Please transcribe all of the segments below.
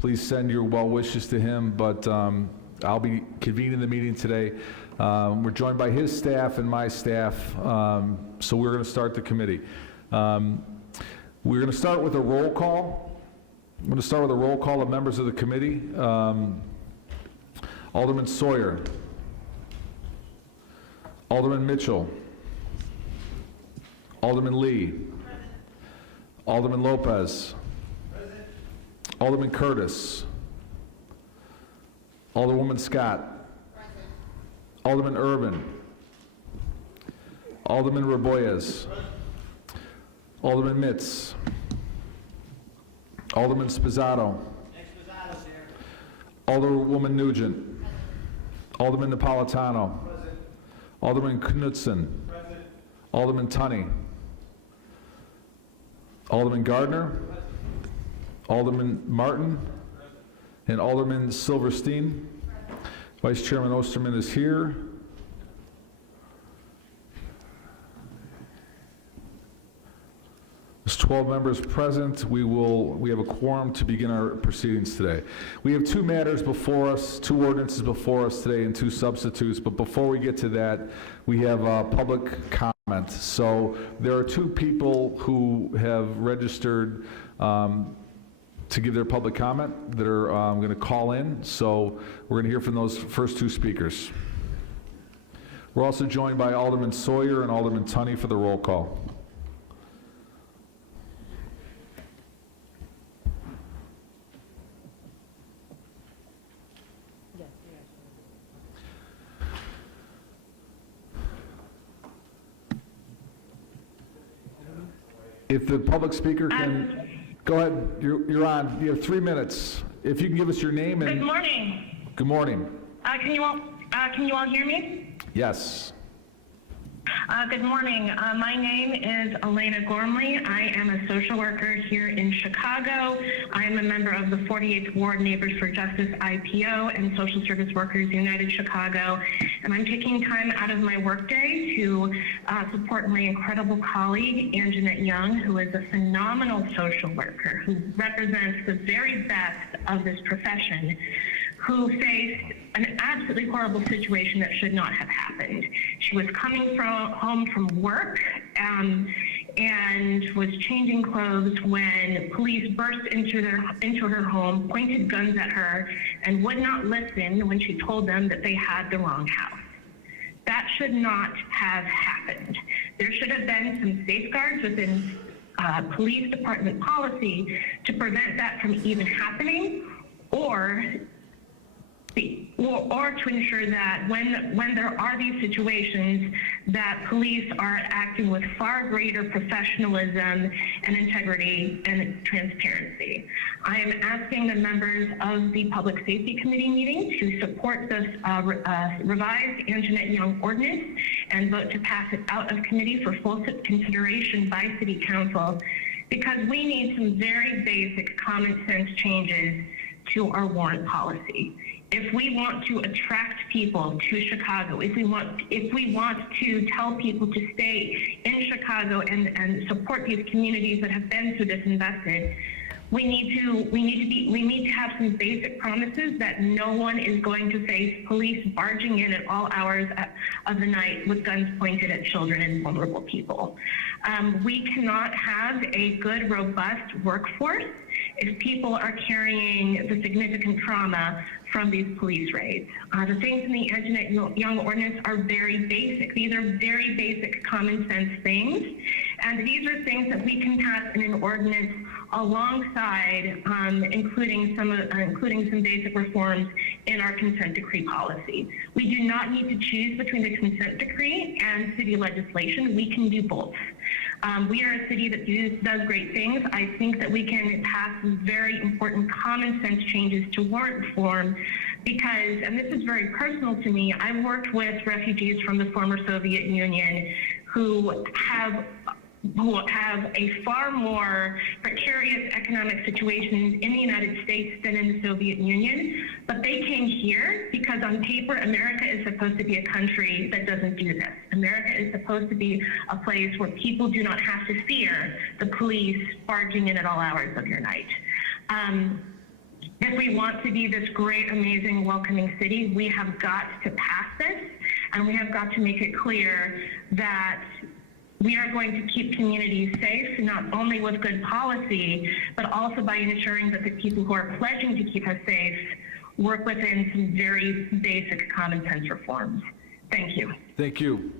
please send your well wishes to him, but I'll be convening the meeting today. We're joined by his staff and my staff, so we're going to start the committee. We're going to start with a roll call. I'm going to start with a roll call of members of the committee. Alderman Sawyer. Alderman Mitchell. Alderman Lee. Present. Alderman Lopez. Present. Alderman Curtis. Alderwoman Scott. Present. Alderman Irvin. Alderman Raboyes. Present. Alderman Mitz. Alderman Spizzato. Alderwoman Nugent. Present. Alderman Napolitano. Present. Alderman Knudsen. Present. Alderman Tunney. Alderman Gardner. Present. Alderman Martin. Present. And Alderman Silverstein. Present. Vice Chairman Osterman is here. There's 12 members present. We have a quorum to begin our proceedings today. We have two matters before us, two ordinances before us today, and two substitutes. But before we get to that, we have public comment. So there are two people who have registered to give their public comment that are going to call in. So we're going to hear from those first two speakers. We're also joined by Alderman Sawyer and Alderman Tunney for the roll call. If the public speaker can, go ahead, you're on. You have 3 minutes. If you can give us your name and... Good morning. Good morning. Can you all hear me? Yes. Good morning. My name is Elena Gormley. I am a social worker here in Chicago. I am a member of the 48th Ward Neighbors for Justice IPO and Social Service Workers United Chicago. And I'm taking time out of my workday to support my incredible colleague, Anjanette Young, who is a phenomenal social worker who represents the very best of this profession, who faced an absolutely horrible situation that should not have happened. She was coming home from work and was changing clothes when police burst into her home, pointed guns at her, and would not listen when she told them that they had the wrong house. That should not have happened. There should have been some safeguards within police department policy to prevent that from even happening, or to ensure that when there are these situations, that police are acting with far greater professionalism and integrity and transparency. I am asking the members of the Public Safety Committee meeting to support this revised Anjanette Young Ordinance and vote to pass it out of committee for full consideration by City Council, because we need some very basic common sense changes to our warrant policy. If we want to attract people to Chicago, if we want to tell people to stay in Chicago and support these communities that have been so disinvested, we need to have some basic promises that no one is going to face police barging in at all hours of the night with guns pointed at children and vulnerable people. We cannot have a good, robust workforce if people are carrying the significant trauma from these police raids. The things in the Anjanette Young Ordinance are very basic. These are very basic common sense things. And these are things that we can pass in an ordinance alongside, including some basic reforms in our consent decree policy. We do not need to choose between the consent decree and city legislation. We can do both. We are a city that does great things. I think that we can pass some very important common sense changes to warrant reform because, and this is very personal to me, I've worked with refugees from the former Soviet Union who have a far more precarious economic situations in the United States than in the Soviet Union, but they came here because on paper, America is supposed to be a country that doesn't do this. America is supposed to be a place where people do not have to fear the police barging in at all hours of your night. If we want to be this great, amazing, welcoming city, we have got to pass this, and we have got to make it clear that we are going to keep communities safe, not only with good policy, but also by ensuring that the people who are pledging to keep us safe work within some very basic common sense reforms. Thank you. Thank you.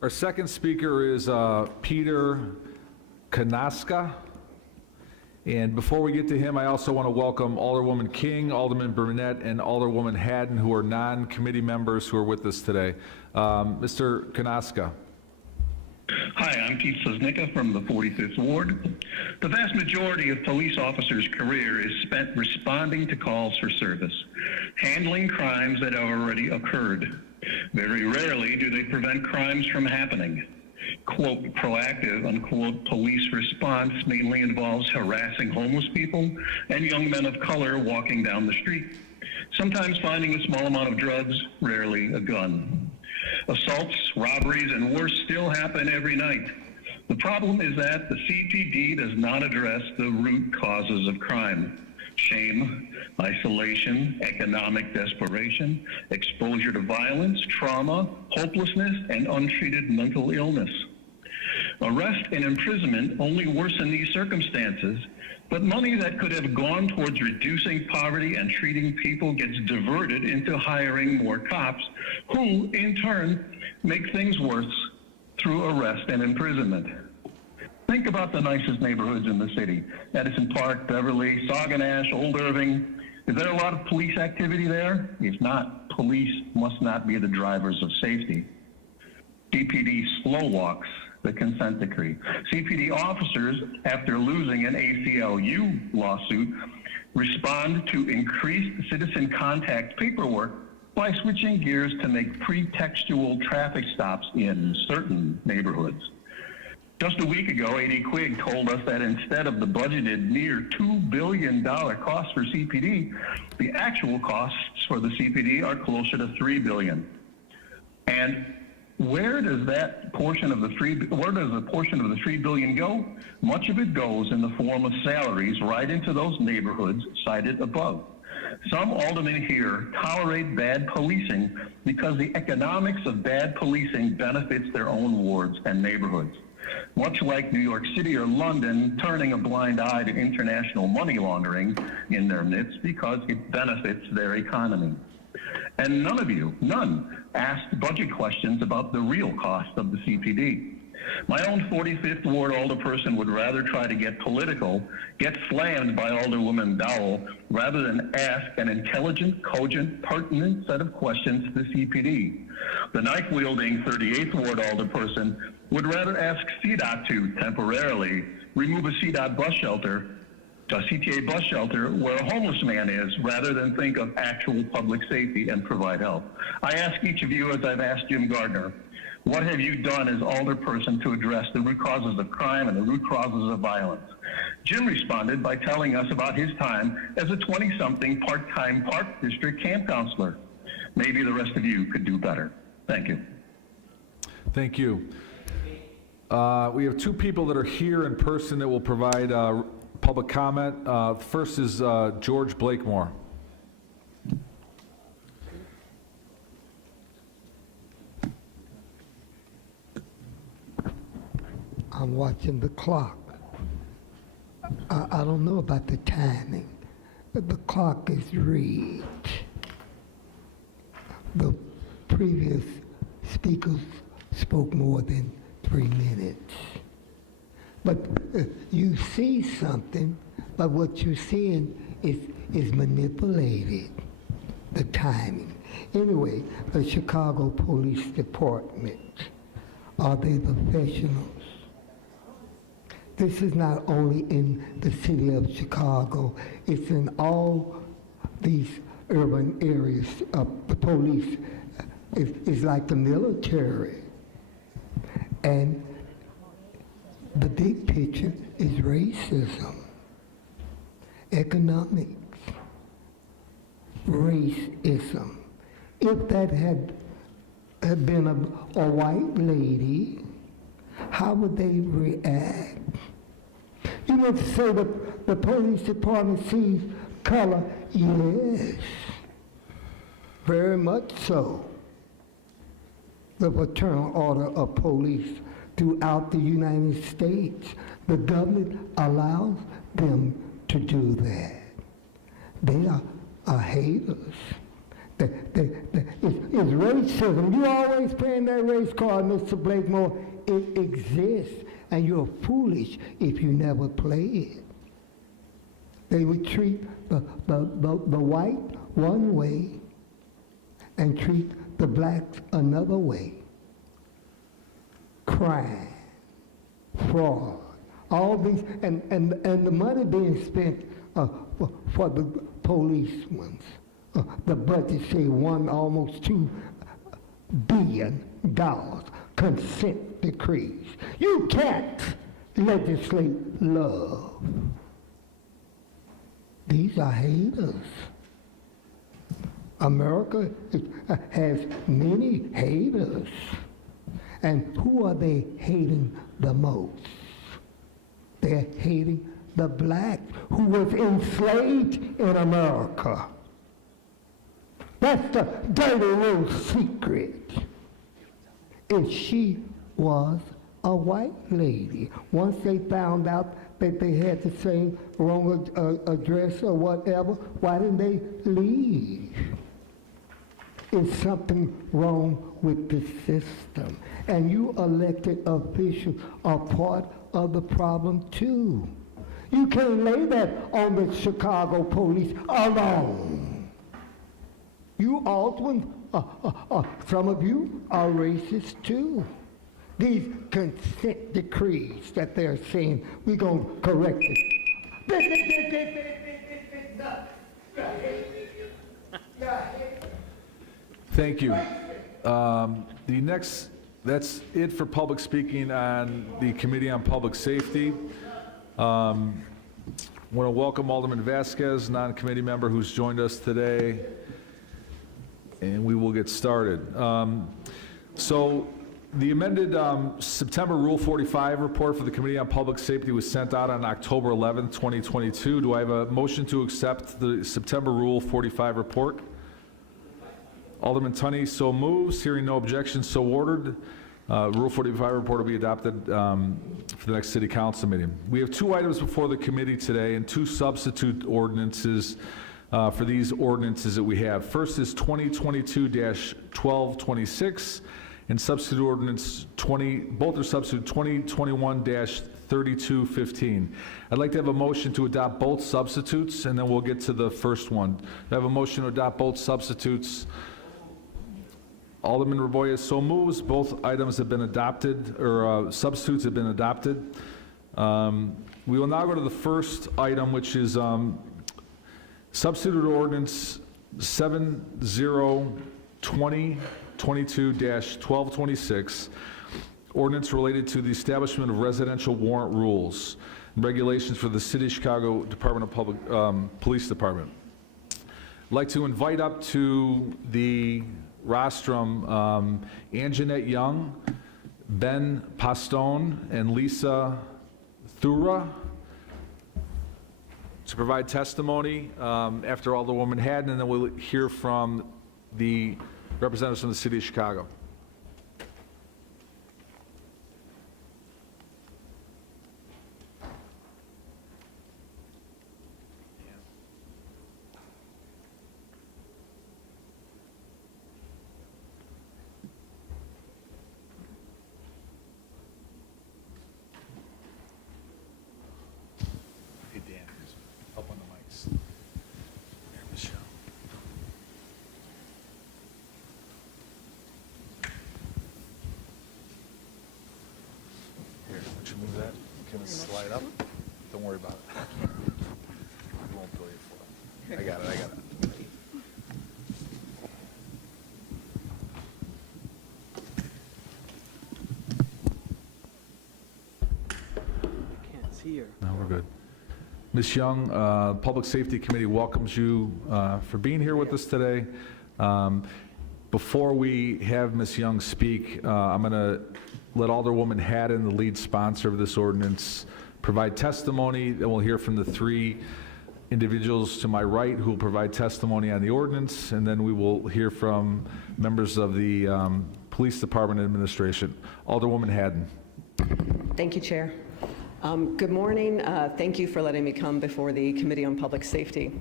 Our second speaker is Peter Kanaska. And before we get to him, I also want to welcome Alderwoman King, Alderman Burnett, and Alderwoman Haddon, who are non-committee members who are with us today. Mr. Kanaska. Hi, I'm Keith Sosnicka from the 45th Ward. The vast majority of police officers' career is spent responding to calls for service, handling crimes that have already occurred. Very rarely do they prevent crimes from happening. Quote, proactive, unquote, police response mainly involves harassing homeless people and young men of color walking down the street, sometimes finding a small amount of drugs, rarely a gun. Assaults, robberies, and worse still happen every night. The problem is that the CPD does not address the root causes of crime: shame, isolation, economic desperation, exposure to violence, trauma, hopelessness, and untreated mental illness. Arrest and imprisonment only worsen these circumstances, but money that could have gone towards reducing poverty and treating people gets diverted into hiring more cops, who, in turn, make things worse through arrest and imprisonment. Think about the nicest neighborhoods in the city: Edison Park, Beverly, Saguenash, Old Irving. Is there a lot of police activity there? If not, police must not be the drivers of safety. CPD slow walks the consent decree. CPD officers, after losing an ACLU lawsuit, respond to increased citizen contact paperwork by switching gears to make pretextual traffic stops in certain neighborhoods. Just a week ago, A.D. Quigg told us that instead of the budgeted near $2 billion cost for CPD, the actual costs for the CPD are closer to $3 billion. And where does that portion of the $3 billion go? Much of it goes in the form of salaries right into those neighborhoods cited above. Some aldermen here tolerate bad policing because the economics of bad policing benefits their own wards and neighborhoods. Much like New York City or London turning a blind eye to international money laundering in their midst because it benefits their economy. And none of you, asked budget questions about the real cost of the CPD. My own 45th Ward alderperson would rather try to get political, get slammed by Alderwoman Dowell, rather than ask an intelligent, cogent, pertinent set of questions to the CPD. The knife-wielding 38th Ward alderperson would rather ask CDOT to temporarily remove a CDOT bus shelter, a CTA bus shelter where a homeless man is, rather than think of actual public safety and provide help. I ask each of you, as I've asked Jim Gardner, what have you done as alderperson to address the root causes of crime and the root causes of violence? Jim responded by telling us about his time as a 20-something part-time Park District camp counselor. Maybe the rest of you could do better. Thank you. Thank you. We have two people that are here in person that will provide public comment. First is George Blakemore. I'm watching the clock. I don't know about the timing, but the clock is red. The previous speakers spoke more than 3 minutes. But you see something, but what you're seeing is manipulated, the timing. Anyway, the Chicago Police Department, are they professionals? This is not only in the city of Chicago, it's in all these urban areas. The police is like the military. And the big picture is racism, economics, racism. If that had been a white lady, how would they react? You want to say that the police department sees Color, yes. Very much so. The fraternal order of police throughout the United States, the government allows them to do that. They are haters. It's racism. You always playing that race card, Mr. Blakemore. It exists, and you're foolish if you never play it. They would treat the white one way and treat the blacks another way. Crime, fraud, all these, and the money being spent for the police ones. The budget say almost $2 billion consent decrees. You can't legislate love. These are haters. America has many haters. And who are they hating the most? They're hating the black who was enslaved in America. That's the dirty little secret. And she was a white lady. Once they found out that they had the same wrong address or whatever, why didn't they leave? Is something wrong with the system? And you elected officials are part of the problem too. You can't lay that on the Chicago police alone. You also, some of you are racist too. These consent decrees that they're saying, we're going to correct it. Thank you. That's it for public speaking on the Committee on Public Safety. I want to welcome Alderman Vasquez, non-committee member who's joined us today, and we will get started. So the amended September Rule 45 report for the Committee on Public Safety was sent out on October 11th, 2022. Do I have a motion to accept the September Rule 45 report? Alderman Tunney so moves. Hearing no objections, so ordered. Rule 45 report will be adopted for the next City Council meeting. We have two items before the committee today and two substitute ordinances for these ordinances that we have. First is 2022-1226 and substitute ordinance both are substitute 2021-3215. I'd like to have a motion to adopt both substitutes, and then we'll get to the first one. I have a motion to adopt both substitutes. Alderman Raboya so moves. Both items have been adopted, or substitutes have been adopted. We will now go to the first item, which is substitute ordinance 702022-1226, ordinance related to the establishment of residential warrant rules and regulations for the City of Chicago Department of Police Department. I'd like to invite up to the rostrum Anjanette Young, Ben Pastone, and Lisa Thura to provide testimony after Alderwoman Haddon, and then we'll hear from the representatives from the City of Chicago. Slide up. Don't worry about it. We won't bill you for it. I got it. I can't see her. No, we're good. Ms. Young, Public Safety Committee welcomes you for being here with us today. Before we have Ms. Young speak, I'm going to let Alderwoman Haddon, the lead sponsor of this ordinance, provide testimony. Then we'll hear from the three individuals to my right who will provide testimony on the ordinance, and then we will hear from members of the Police Department Administration. Alderwoman Haddon. Thank you, Chair. Good morning. Thank you for letting me come before the Committee on Public Safety.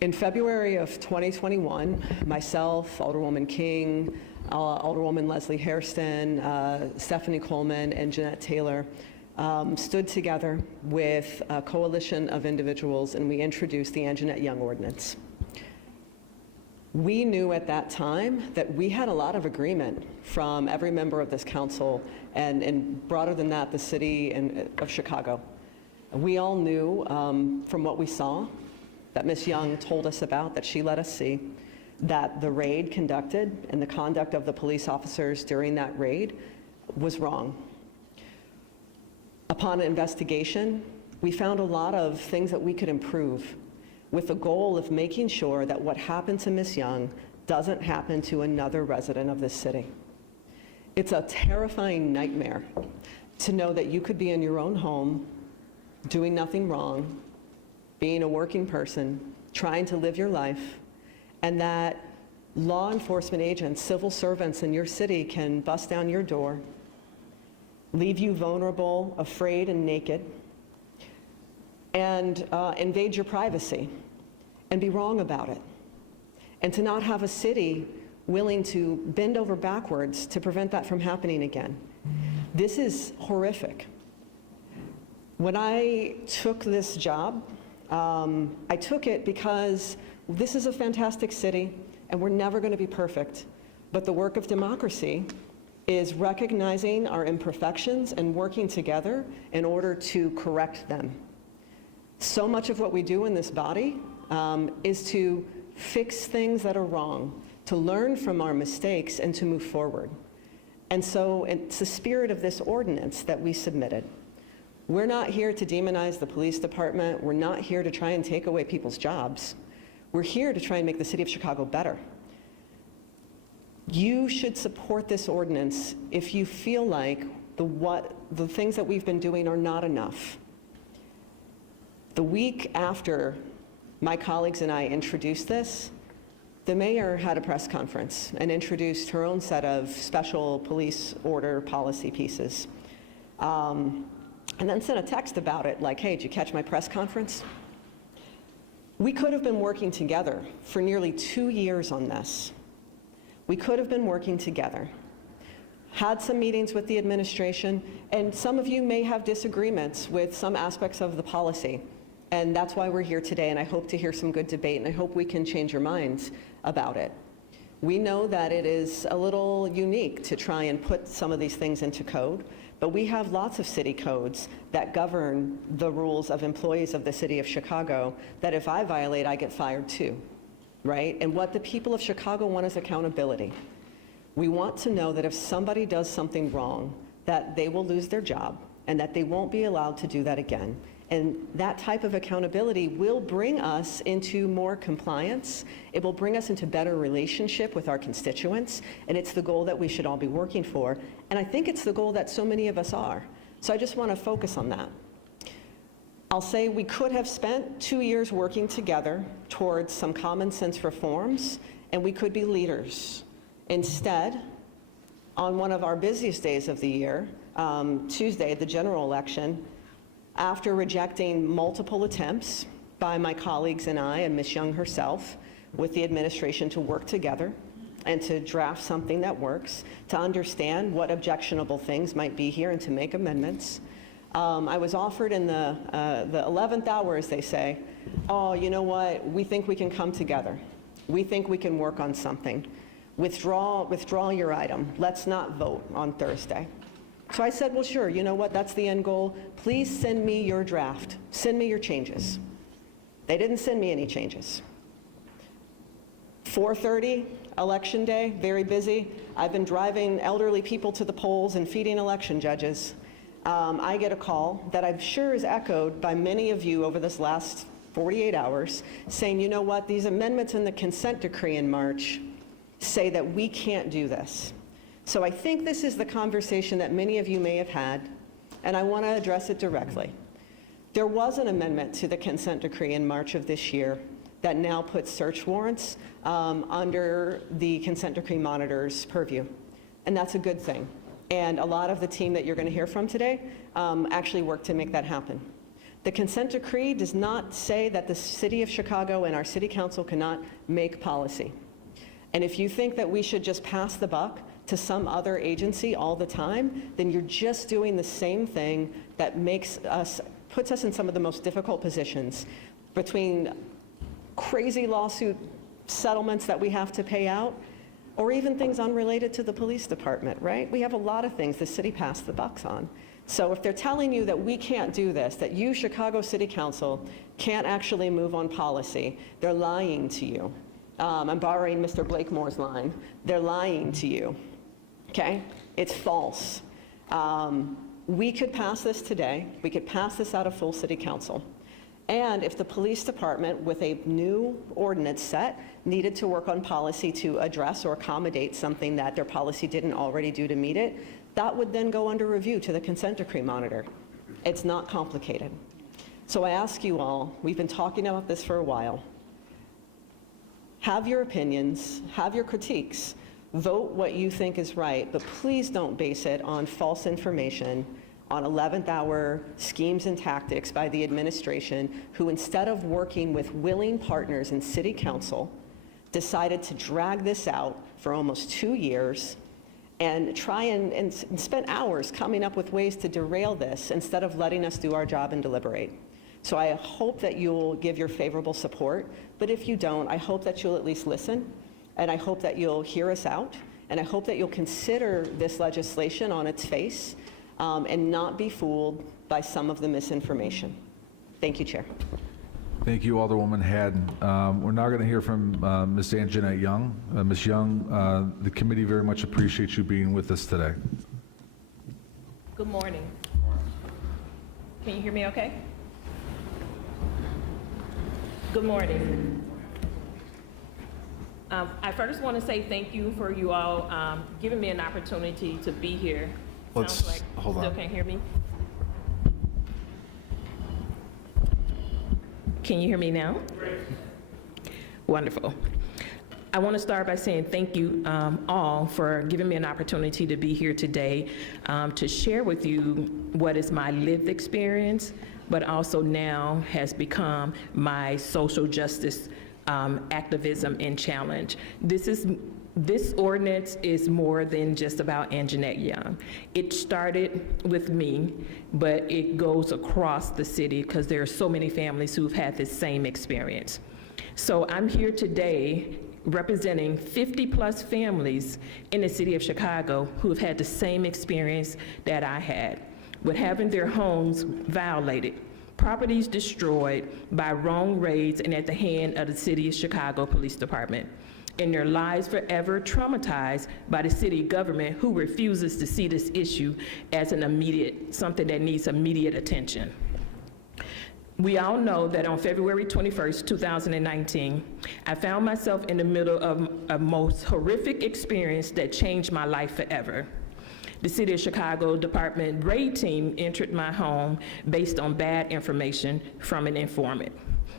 In February of 2021, myself, Alderwoman King, Alderwoman Leslie Hairston, Stephanie Coleman, and Jeanette Taylor stood together with a coalition of individuals, and we introduced the Anjanette Young Ordinance. We knew at that time that we had a lot of agreement from every member of this council, and broader than that, the city of Chicago. We all knew from what we saw, that Ms. Young told us about, that she let us see, that the raid conducted and the conduct of the police officers during that raid was wrong. Upon investigation, we found a lot of things that we could improve, with the goal of making sure that what happened to Ms. Young doesn't happen to another resident of this city. It's a terrifying nightmare to know that you could be in your own home, doing nothing wrong, being a working person, trying to live your life, and that law enforcement agents, civil servants in your city can bust down your door, leave you vulnerable, afraid, and naked, and invade your privacy, and be wrong about it. And to not have a city willing to bend over backwards to prevent that from happening again. This is horrific. When I took this job, I took it because this is a fantastic city, and we're never going to be perfect. But the work of democracy is recognizing our imperfections and working together in order to correct them. So much of what we do in this body is to fix things that are wrong, to learn from our mistakes, and to move forward. And so it's the spirit of this ordinance that we submitted. We're not here to demonize the police department. We're not here to try and take away people's jobs. We're here to try and make the city of Chicago better. You should support this ordinance if you feel like the things that we've been doing are not enough. The week after my colleagues and I introduced this, the mayor had a press conference and introduced her own set of special police order policy pieces. And then sent a text about it, like, hey, did you catch my press conference? We could have been working together for nearly 2 years on this. We could have been working together, had some meetings with the administration, and some of you may have disagreements with some aspects of the policy, and that's why we're here today, and I hope to hear some good debate, and I hope we can change your minds about it. We know that it is a little unique to try and put some of these things into code, but we have lots of city codes that govern the rules of employees of the city of Chicago that if I violate, I get fired too, right? And what the people of Chicago want is accountability. We want to know that if somebody does something wrong, that they will lose their job and that they won't be allowed to do that again. And that type of accountability will bring us into more compliance. It will bring us into better relationship with our constituents, and it's the goal that we should all be working for. And I think it's the goal that so many of us are. So I just want to focus on that. I'll say we could have spent 2 years working together towards some common sense reforms, and we could be leaders. Instead, on one of our busiest days of the year, Tuesday, the general election, after rejecting multiple attempts by my colleagues and I, and Ms. Young herself, with the administration to work together and to draft something that works, to understand what objectionable things might be here and to make amendments. I was offered in the 11th hour, as they say, oh, you know what, we think we can come together. We think we can work on something. Withdraw your item. Let's not vote on Thursday. So I said, well, sure, you know what, that's the end goal. Please send me your draft. Send me your changes. They didn't send me any changes. 4:30, election day, very busy. I've been driving elderly people to the polls and feeding election judges. I get a call that I'm sure is echoed by many of you over this last 48 hours saying, you know what, these amendments in the consent decree in March say that we can't do this. So I think this is the conversation that many of you may have had, and I want to address it directly. There was an amendment to the consent decree in March of this year that now puts search warrants under the consent decree monitor's purview. And that's a good thing. And a lot of the team that you're going to hear from today actually worked to make that happen. The consent decree does not say that the City of Chicago and our City Council cannot make policy. And if you think that we should just pass the buck to some other agency all the time, then you're just doing the same thing that puts us in some of the most difficult positions between crazy lawsuit settlements that we have to pay out, or even things unrelated to the police department, right? We have a lot of things the city passed the bucks on. So if they're telling you that we can't do this, that you, Chicago City Council, can't actually move on policy, they're lying to you. I'm borrowing Mr. Blakemore's line. They're lying to you, okay? It's false. We could pass this today. We could pass this out of full city council. And if the police department, with a new ordinance set, needed to work on policy to address or accommodate something that their policy didn't already do to meet it, that would then go under review to the consent decree monitor. It's not complicated. So I ask you all, we've been talking about this for a while. Have your opinions, have your critiques, vote what you think is right, but please don't base it on false information, on 11th hour schemes and tactics by the administration, who instead of working with willing partners in city council, decided to drag this out for almost 2 years and try and spend hours coming up with ways to derail this instead of letting us do our job and deliberate. So I hope that you'll give your favorable support, but if you don't, I hope that you'll at least listen, and I hope that you'll hear us out, and I hope that you'll consider this legislation on its face and not be fooled by some of the misinformation. Thank you, Chair. Thank you, Alderwoman Haddon. We're now going to hear from Ms. Anjanette Young. Ms. Young, the committee very much appreciates you being with us today. Good morning. Can you hear me okay? Good morning. I first want to say thank you for you all giving me an opportunity to be here. Sounds like hold still on. can't hear me. Can you hear me now? Wonderful. I want to start by saying thank you all for giving me an opportunity to be here today to share with you what is my lived experience, but also now has become my social justice activism and challenge. This ordinance is more than just about Anjanette Young. It started with me, but it goes across the city because there are so many families who've had this same experience. So I'm here today representing 50+ families in the city of Chicago who have had the same experience that I had, with having their homes violated, properties destroyed by wrong raids and at the hand of the City of Chicago Police Department, and their lives forever traumatized by the city government, who refuses to see this issue as something that needs immediate attention. We all know that on February 21st, 2019, I found myself in the middle of a most horrific experience that changed my life forever. The City of Chicago Department raid team entered my home based on bad information from an informant.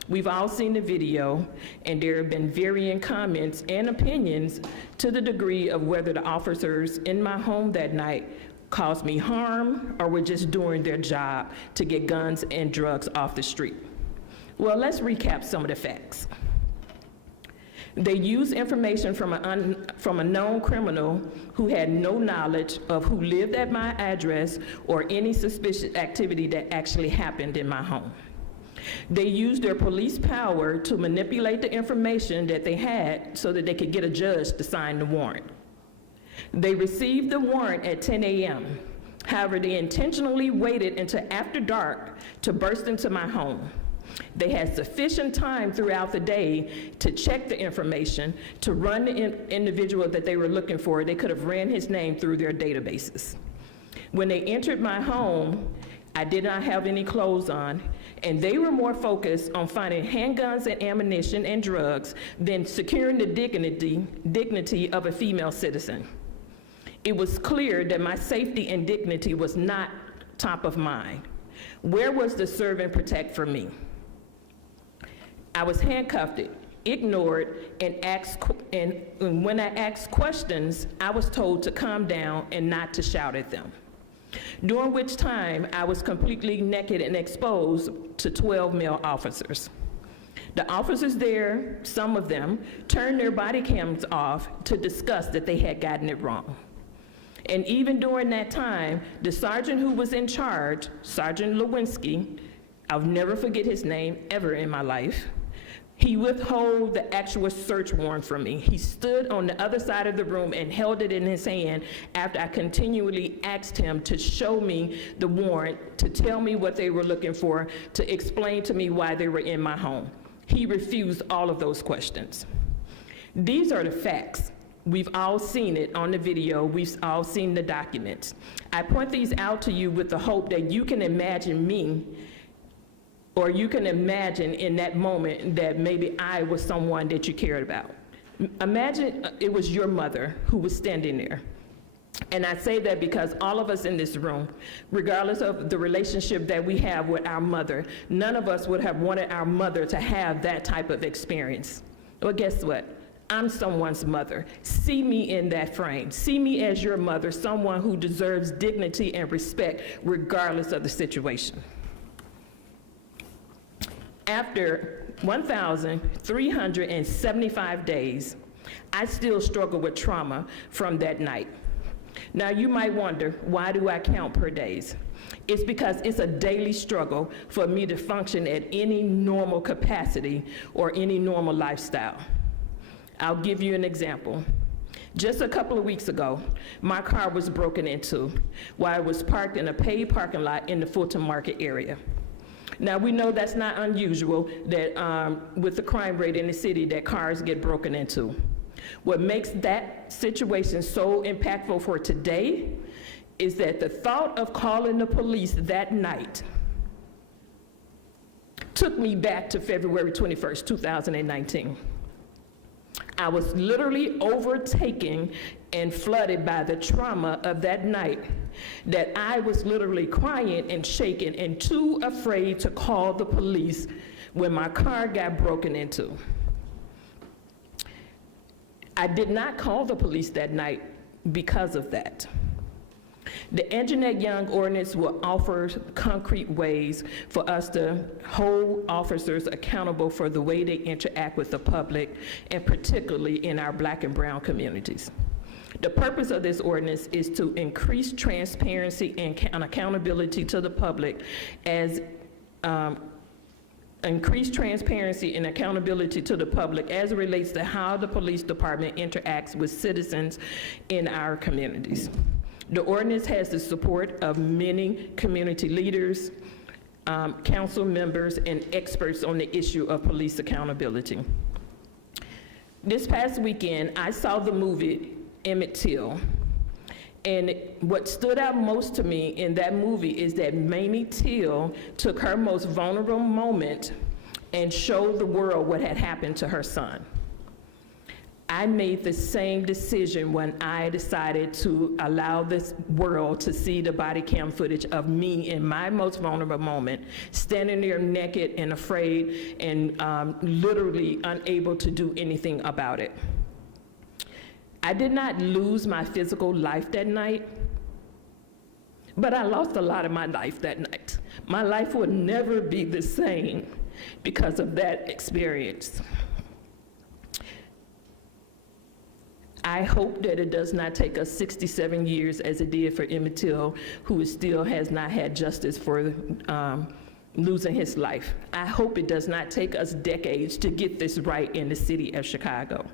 We've all seen the video, and there have been varying comments and opinions to the degree of whether the officers in my home that night caused me harm or were just doing their job to get guns and drugs off the street. Well, let's recap some of the facts. They used information from a known criminal who had no knowledge of who lived at my address or any suspicious activity that actually happened in my home. They used their police power to manipulate the information that they had so that they could get a judge to sign the warrant. They received the warrant at 10 a.m. However, they intentionally waited until after dark to burst into my home. They had sufficient time throughout the day to check the information, to run the individual that they were looking for. They could have ran his name through their databases. When they entered my home, I did not have any clothes on, and they were more focused on finding handguns and ammunition and drugs than securing the dignity of a female citizen. It was clear that my safety and dignity was not top of mind. Where was the serve and protect for me? I was handcuffed, ignored, and when I asked questions, I was told to calm down and not to shout at them. During which time, I was completely naked and exposed to 12 male officers. The officers there, some of them, turned their body cams off to discuss that they had gotten it wrong. And even during that time, the sergeant who was in charge, Sergeant Lewinsky, I'll never forget his name ever in my life, he withheld the actual search warrant from me. He stood on the other side of the room and held it in his hand after I continually asked him to show me the warrant, to tell me what they were looking for, to explain to me why they were in my home. He refused all of those questions. These are the facts. We've all seen it on the video. We've all seen the documents. I point these out to you with the hope that you can imagine me, or you can imagine in that moment that maybe I was someone that you cared about. Imagine it was your mother who was standing there. And I say that because all of us in this room, regardless of the relationship that we have with our mother, none of us would have wanted our mother to have that type of experience. Well, guess what? I'm someone's mother. See me in that frame. See me as your mother, someone who deserves dignity and respect regardless of the situation. After 1,375 days, I still struggle with trauma from that night. Now you might wonder, why do I count per days? It's because it's a daily struggle for me to function at any normal capacity or any normal lifestyle. I'll give you an example. Just a couple of weeks ago, my car was broken into while I was parked in a paid parking lot in the Fulton Market area. Now, we know that's not unusual that with the crime rate in the city that cars get broken into. What makes that situation so impactful for today is that the thought of calling the police that night took me back to February 21st, 2019. I was literally overtaken and flooded by the trauma of that night, that I was literally crying and shaking and too afraid to call the police when my car got broken into. I did not call the police that night because of that. The Anjanette Young Ordinance will offer concrete ways for us to hold officers accountable for the way they interact with the public, and particularly in our Black and brown communities. The purpose of this ordinance is to increase transparency and accountability to the public as increase transparency and accountability to the public as it relates to how the police department interacts with citizens in our communities. The ordinance has the support of many community leaders, council members, and experts on the issue of police accountability. This past weekend, I saw the movie Emmett Till, and what stood out most to me in that movie is that Mamie Till took her most vulnerable moment and showed the world what had happened to her son. I made the same decision when I decided to allow this world to see the body cam footage of me in my most vulnerable moment, standing there naked and afraid and literally unable to do anything about it. I did not lose my physical life that night, but I lost a lot of my life that night. My life would never be the same because of that experience. I hope that it does not take us 67 years as it did for Emmett Till, who still has not had justice for losing his life. I hope it does not take us decades to get this right in the city of Chicago.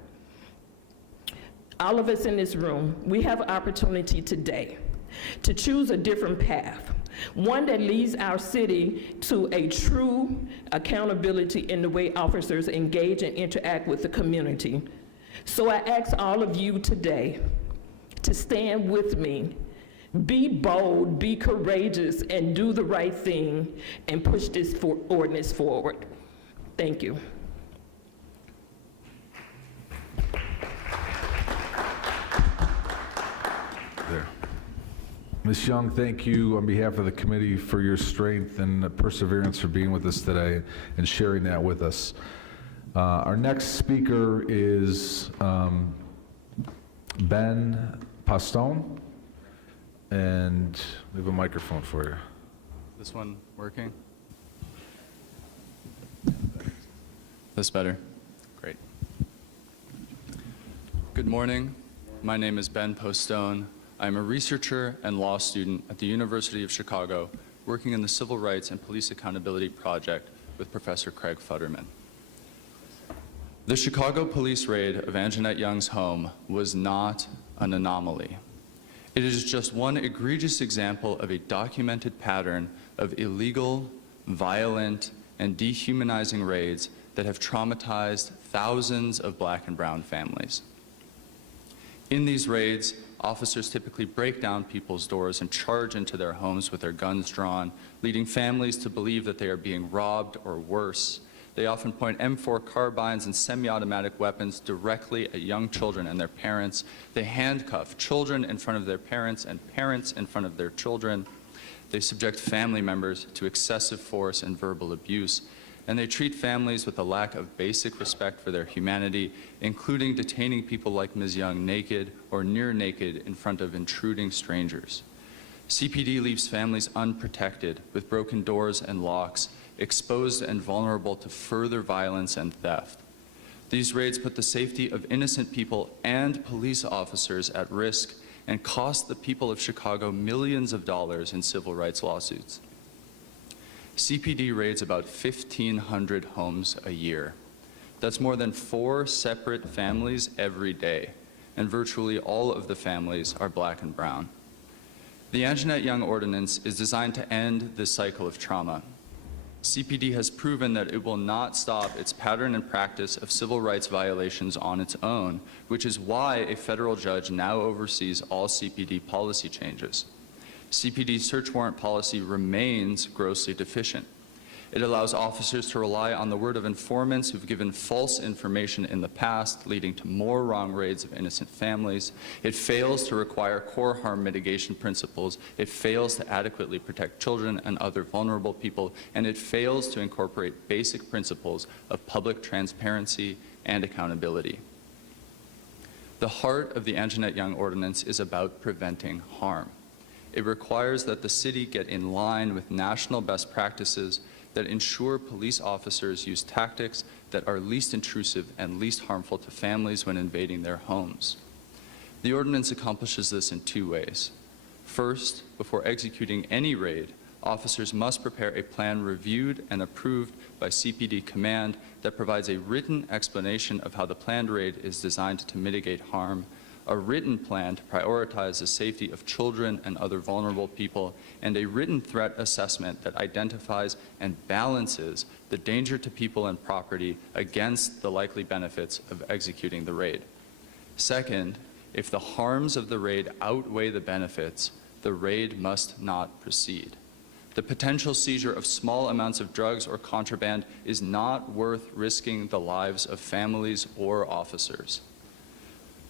All of us in this room, we have an opportunity today to choose a different path, one that leads our city to a true accountability in the way officers engage and interact with the community. So I ask all of you today to stand with me, be bold, be courageous, and do the right thing, and push this ordinance forward. Thank you. There. Ms. Young, thank you on behalf of the committee for your strength and perseverance for being with us today and sharing that with us. Our next speaker is Ben Pastone, and we have a microphone for you. This one working? This better? Great. Good morning. My name is Ben Postone. I'm a researcher and law student at the University of Chicago, working in the Civil Rights and Police Accountability Project with Professor Craig Futterman. The Chicago police raid of Anjanette Young's home was not an anomaly. It is just one egregious example of a documented pattern of illegal, violent, and dehumanizing raids that have traumatized thousands of Black and brown families. In these raids, officers typically break down people's doors and charge into their homes with their guns drawn, leading families to believe that they are being robbed or worse. They often point M4 carbines and semi-automatic weapons directly at young children and their parents. They handcuff children in front of their parents and parents in front of their children. They subject family members to excessive force and verbal abuse. And they treat families with a lack of basic respect for their humanity, including detaining people like Ms. Young naked or near naked in front of intruding strangers. CPD leaves families unprotected with broken doors and locks, exposed and vulnerable to further violence and theft. These raids put the safety of innocent people and police officers at risk and cost the people of Chicago millions of dollars in civil rights lawsuits. CPD raids about 1,500 homes a year. That's more than 4 separate families every day, and virtually all of the families are Black and brown. The Anjanette Young Ordinance is designed to end this cycle of trauma. CPD has proven that it will not stop its pattern and practice of civil rights violations on its own, which is why a federal judge now oversees all CPD policy changes. CPD's search warrant policy remains grossly deficient. It allows officers to rely on the word of informants who've given false information in the past, leading to more wrong raids of innocent families. It fails to require core harm mitigation principles. It fails to adequately protect children and other vulnerable people. And it fails to incorporate basic principles of public transparency and accountability. The heart of the Anjanette Young Ordinance is about preventing harm. It requires that the city get in line with national best practices that ensure police officers use tactics that are least intrusive and least harmful to families when invading their homes. The ordinance accomplishes this in 2 ways. First, before executing any raid, officers must prepare a plan reviewed and approved by CPD Command that provides a written explanation of how the planned raid is designed to mitigate harm, a written plan to prioritize the safety of children and other vulnerable people, and a written threat assessment that identifies and balances the danger to people and property against the likely benefits of executing the raid. Second, if the harms of the raid outweigh the benefits, the raid must not proceed. The potential seizure of small amounts of drugs or contraband is not worth risking the lives of families or officers.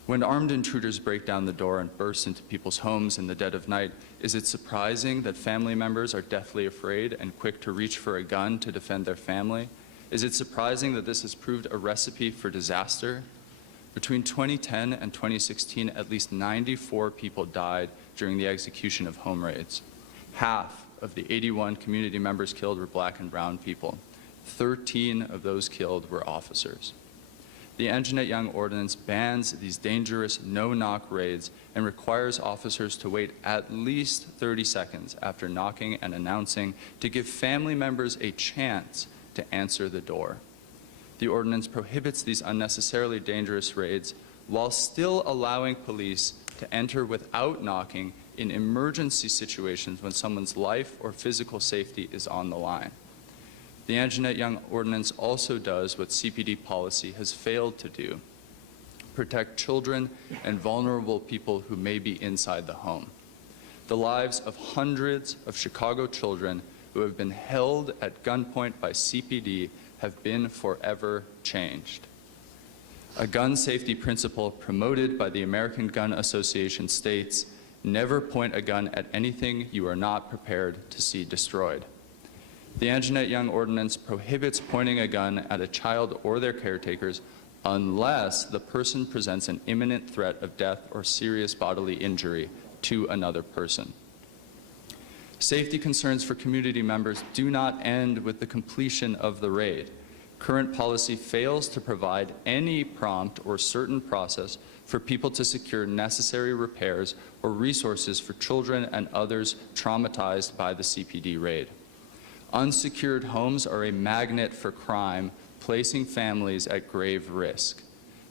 When armed intruders break down the door and burst into people's homes in the dead of night, is it surprising that family members are deathly afraid and quick to reach for a gun to defend their family? Is it surprising that this has proved a recipe for disaster? Between 2010 and 2016, at least 94 people died during the execution of home raids. Half of the 81 community members killed were Black and brown people. 13 of those killed were officers. The Anjanette Young Ordinance bans these dangerous no-knock raids and requires officers to wait at least 30 seconds after knocking and announcing to give family members a chance to answer the door. The ordinance prohibits these unnecessarily dangerous raids while still allowing police to enter without knocking in emergency situations when someone's life or physical safety is on the line. The Anjanette Young Ordinance also does what CPD policy has failed to do: protect children and vulnerable people who may be inside the home. The lives of hundreds of Chicago children who have been held at gunpoint by CPD have been forever changed. A gun safety principle promoted by the American Gun Association states, Never point a gun at anything you are not prepared to see destroyed. The Anjanette Young Ordinance prohibits pointing a gun at a child or their caretakers unless the person presents an imminent threat of death or serious bodily injury to another person. Safety concerns for community members do not end with the completion of the raid. Current policy fails to provide any prompt or certain process for people to secure necessary repairs or resources for children and others traumatized by the CPD raid. Unsecured homes are a magnet for crime, placing families at grave risk.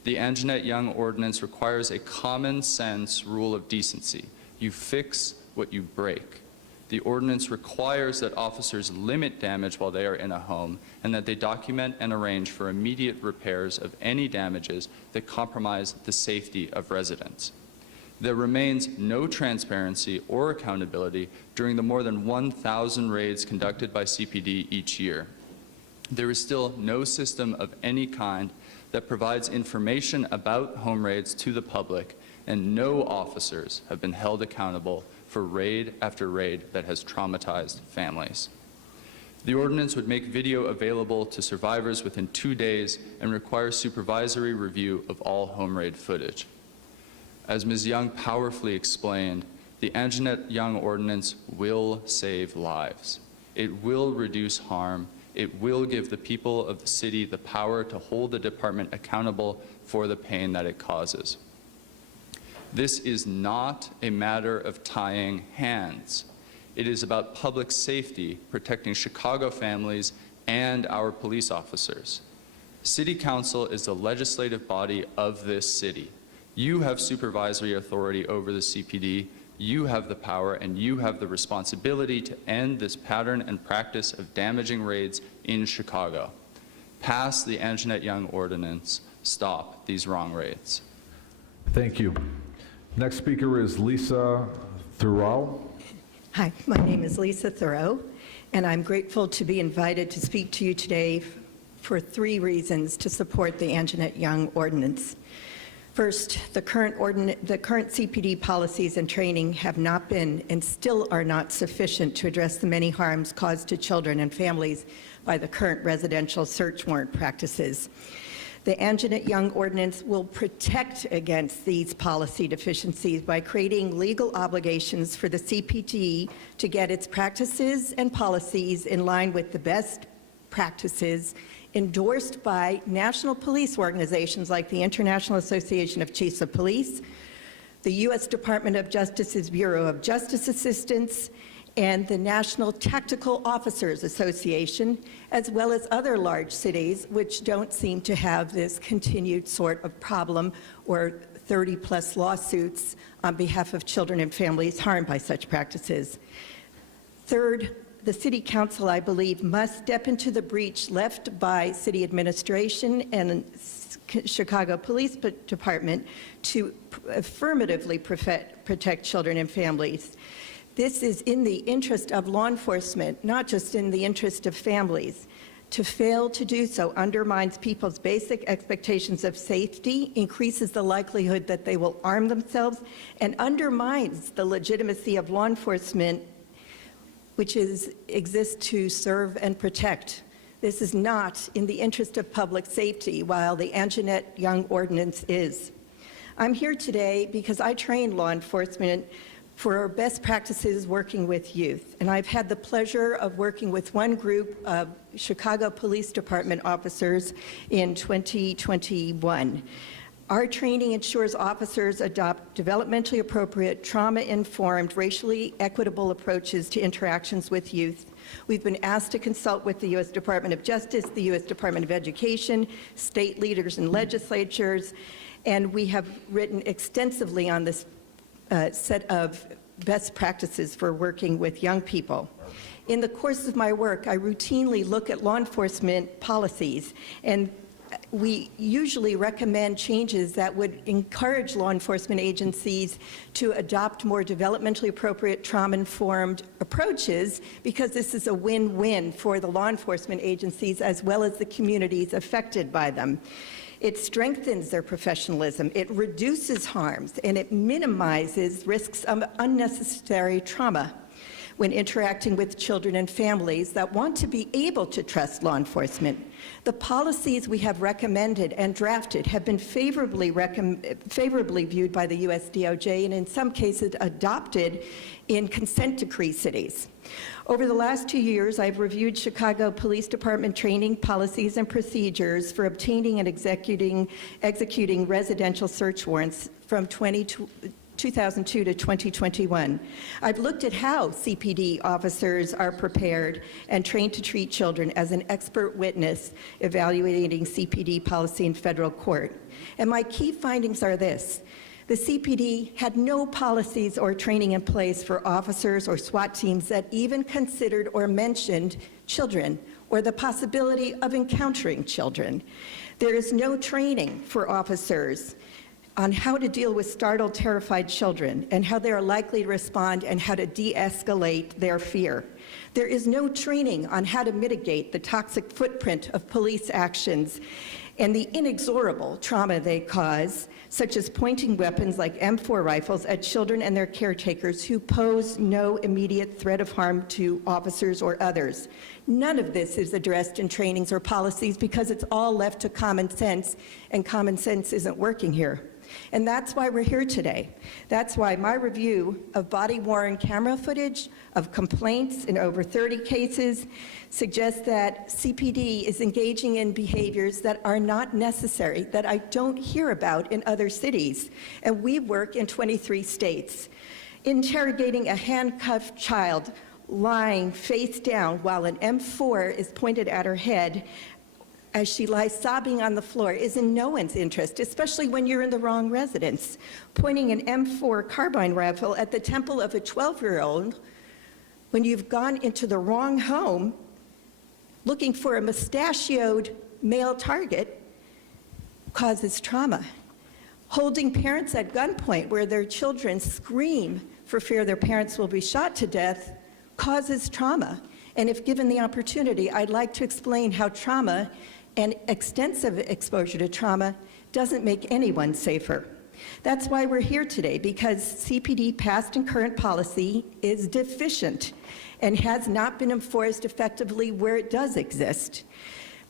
The Anjanette Young Ordinance requires a common sense rule of decency. You fix what you break. The ordinance requires that officers limit damage while they are in a home and that they document and arrange for immediate repairs of any damages that compromise the safety of residents. There remains no transparency or accountability during the more than 1,000 raids conducted by CPD each year. There is still no system of any kind that provides information about home raids to the public, and no officers have been held accountable for raid after raid that has traumatized families. The ordinance would make video available to survivors within 2 days and require supervisory review of all home raid footage. As Ms. Young powerfully explained, the Anjanette Young Ordinance will save lives. It will reduce harm. It will give the people of the city the power to hold the department accountable for the pain that it causes. This is not a matter of tying hands. It is about public safety, protecting Chicago families and our police officers. City Council is the legislative body of this city. You have supervisory authority over the CPD. You have the power and you have the responsibility to end this pattern and practice of damaging raids in Chicago. Pass the Anjanette Young Ordinance. Stop these wrong raids. Thank you. Next speaker is Lisa Thoreau. Hi, my name is Lisa Thoreau, and I'm grateful to be invited to speak to you today for 3 reasons to support the Anjanette Young Ordinance. First, the current CPD policies and training have not been and still are not sufficient to address the many harms caused to children and families by the current residential search warrant practices. The Anjanette Young Ordinance will protect against these policy deficiencies by creating legal obligations for the CPD to get its practices and policies in line with the best practices endorsed by national police organizations like the International Association of Chiefs of Police, the U.S. Department of Justice's Bureau of Justice Assistance, and the National Tactical Officers Association, as well as other large cities which don't seem to have this continued sort of problem or 30-plus lawsuits on behalf of children and families harmed by such practices. Third, the City Council, I believe, must step into the breach left by city administration and Chicago Police Department to affirmatively protect children and families. This is in the interest of law enforcement, not just in the interest of families. To fail to do so undermines people's basic expectations of safety, increases the likelihood that they will arm themselves, and undermines the legitimacy of law enforcement, which exists to serve and protect. This is not in the interest of public safety, while the Anjanette Young Ordinance is. I'm here today because I train law enforcement for best practices working with youth. And I've had the pleasure of working with one group of Chicago Police Department officers in 2021. Our training ensures officers adopt developmentally appropriate, trauma-informed, racially equitable approaches to interactions with youth. We've been asked to consult with the U.S. Department of Justice, the U.S. Department of Education, state leaders and legislatures, and we have written extensively on this set of best practices for working with young people. In the course of my work, I routinely look at law enforcement policies, and we usually recommend changes that would encourage law enforcement agencies to adopt more developmentally appropriate, trauma-informed approaches, because this is a win-win for the law enforcement agencies as well as the communities affected by them. It strengthens their professionalism, it reduces harms, and it minimizes risks of unnecessary trauma when interacting with children and families that want to be able to trust law enforcement. The policies we have recommended and drafted have been favorably viewed by the US DOJ and in some cases adopted in consent decree cities. Over the last 2 years, I've reviewed Chicago Police Department training policies and procedures for obtaining and executing residential search warrants from 2002 to 2021. I've looked at how CPD officers are prepared and trained to treat children as an expert witness evaluating CPD policy in federal court. And my key findings are this. The CPD had no policies or training in place for officers or SWAT teams that even considered or mentioned children or the possibility of encountering children. There is no training for officers on how to deal with startled, terrified children and how they are likely to respond and how to de-escalate their fear. There is no training on how to mitigate the toxic footprint of police actions and the inexorable trauma they cause, such as pointing weapons like M4 rifles at children and their caretakers who pose no immediate threat of harm to officers or others. None of this is addressed in trainings or policies because it's all left to common sense, and common sense isn't working here. And that's why we're here today. That's why my review of body-worn camera footage of complaints in over 30 cases suggests that CPD is engaging in behaviors that are not necessary, that I don't hear about in other cities. And we work in 23 states. Interrogating a handcuffed child lying face down while an M4 is pointed at her head as she lies sobbing on the floor is in no one's interest, especially when you're in the wrong residence. Pointing an M4 carbine rifle at the temple of a 12-year-old when you've gone into the wrong home looking for a mustachioed male target causes trauma. Holding parents at gunpoint where their children scream for fear their parents will be shot to death causes trauma. And if given the opportunity, I'd like to explain how trauma and extensive exposure to trauma doesn't make anyone safer. That's why we're here today, because CPD past and current policy is deficient and has not been enforced effectively where it does exist.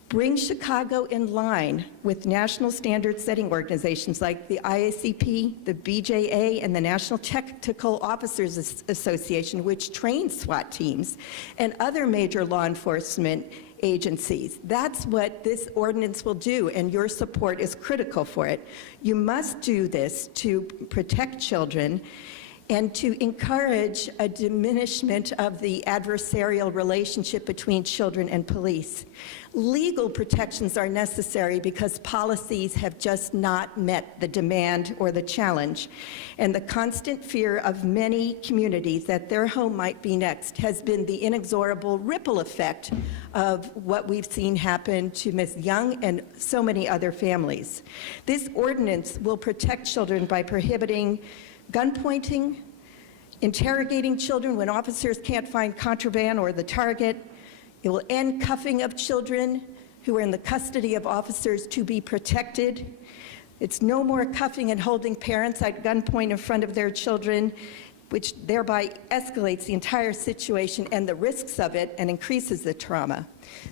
Bring Chicago in line with national standard-setting organizations like the IACP, the BJA, and the National Technical Officers Association, which trains SWAT teams, and other major law enforcement agencies. That's what this ordinance will do, and your support is critical for it. You must do this to protect children and to encourage a diminishment of the adversarial relationship between children and police. Legal protections are necessary because policies have just not met the demand or the challenge. And the constant fear of many communities that their home might be next has been the inexorable ripple effect of what we've seen happen to Ms. Young and so many other families. This ordinance will protect children by prohibiting gun pointing, interrogating children when officers can't find contraband or the target. It will end cuffing of children who are in the custody of officers to be protected. It's no more cuffing and holding parents at gunpoint in front of their children, which thereby escalates the entire situation and the risks of it and increases the trauma.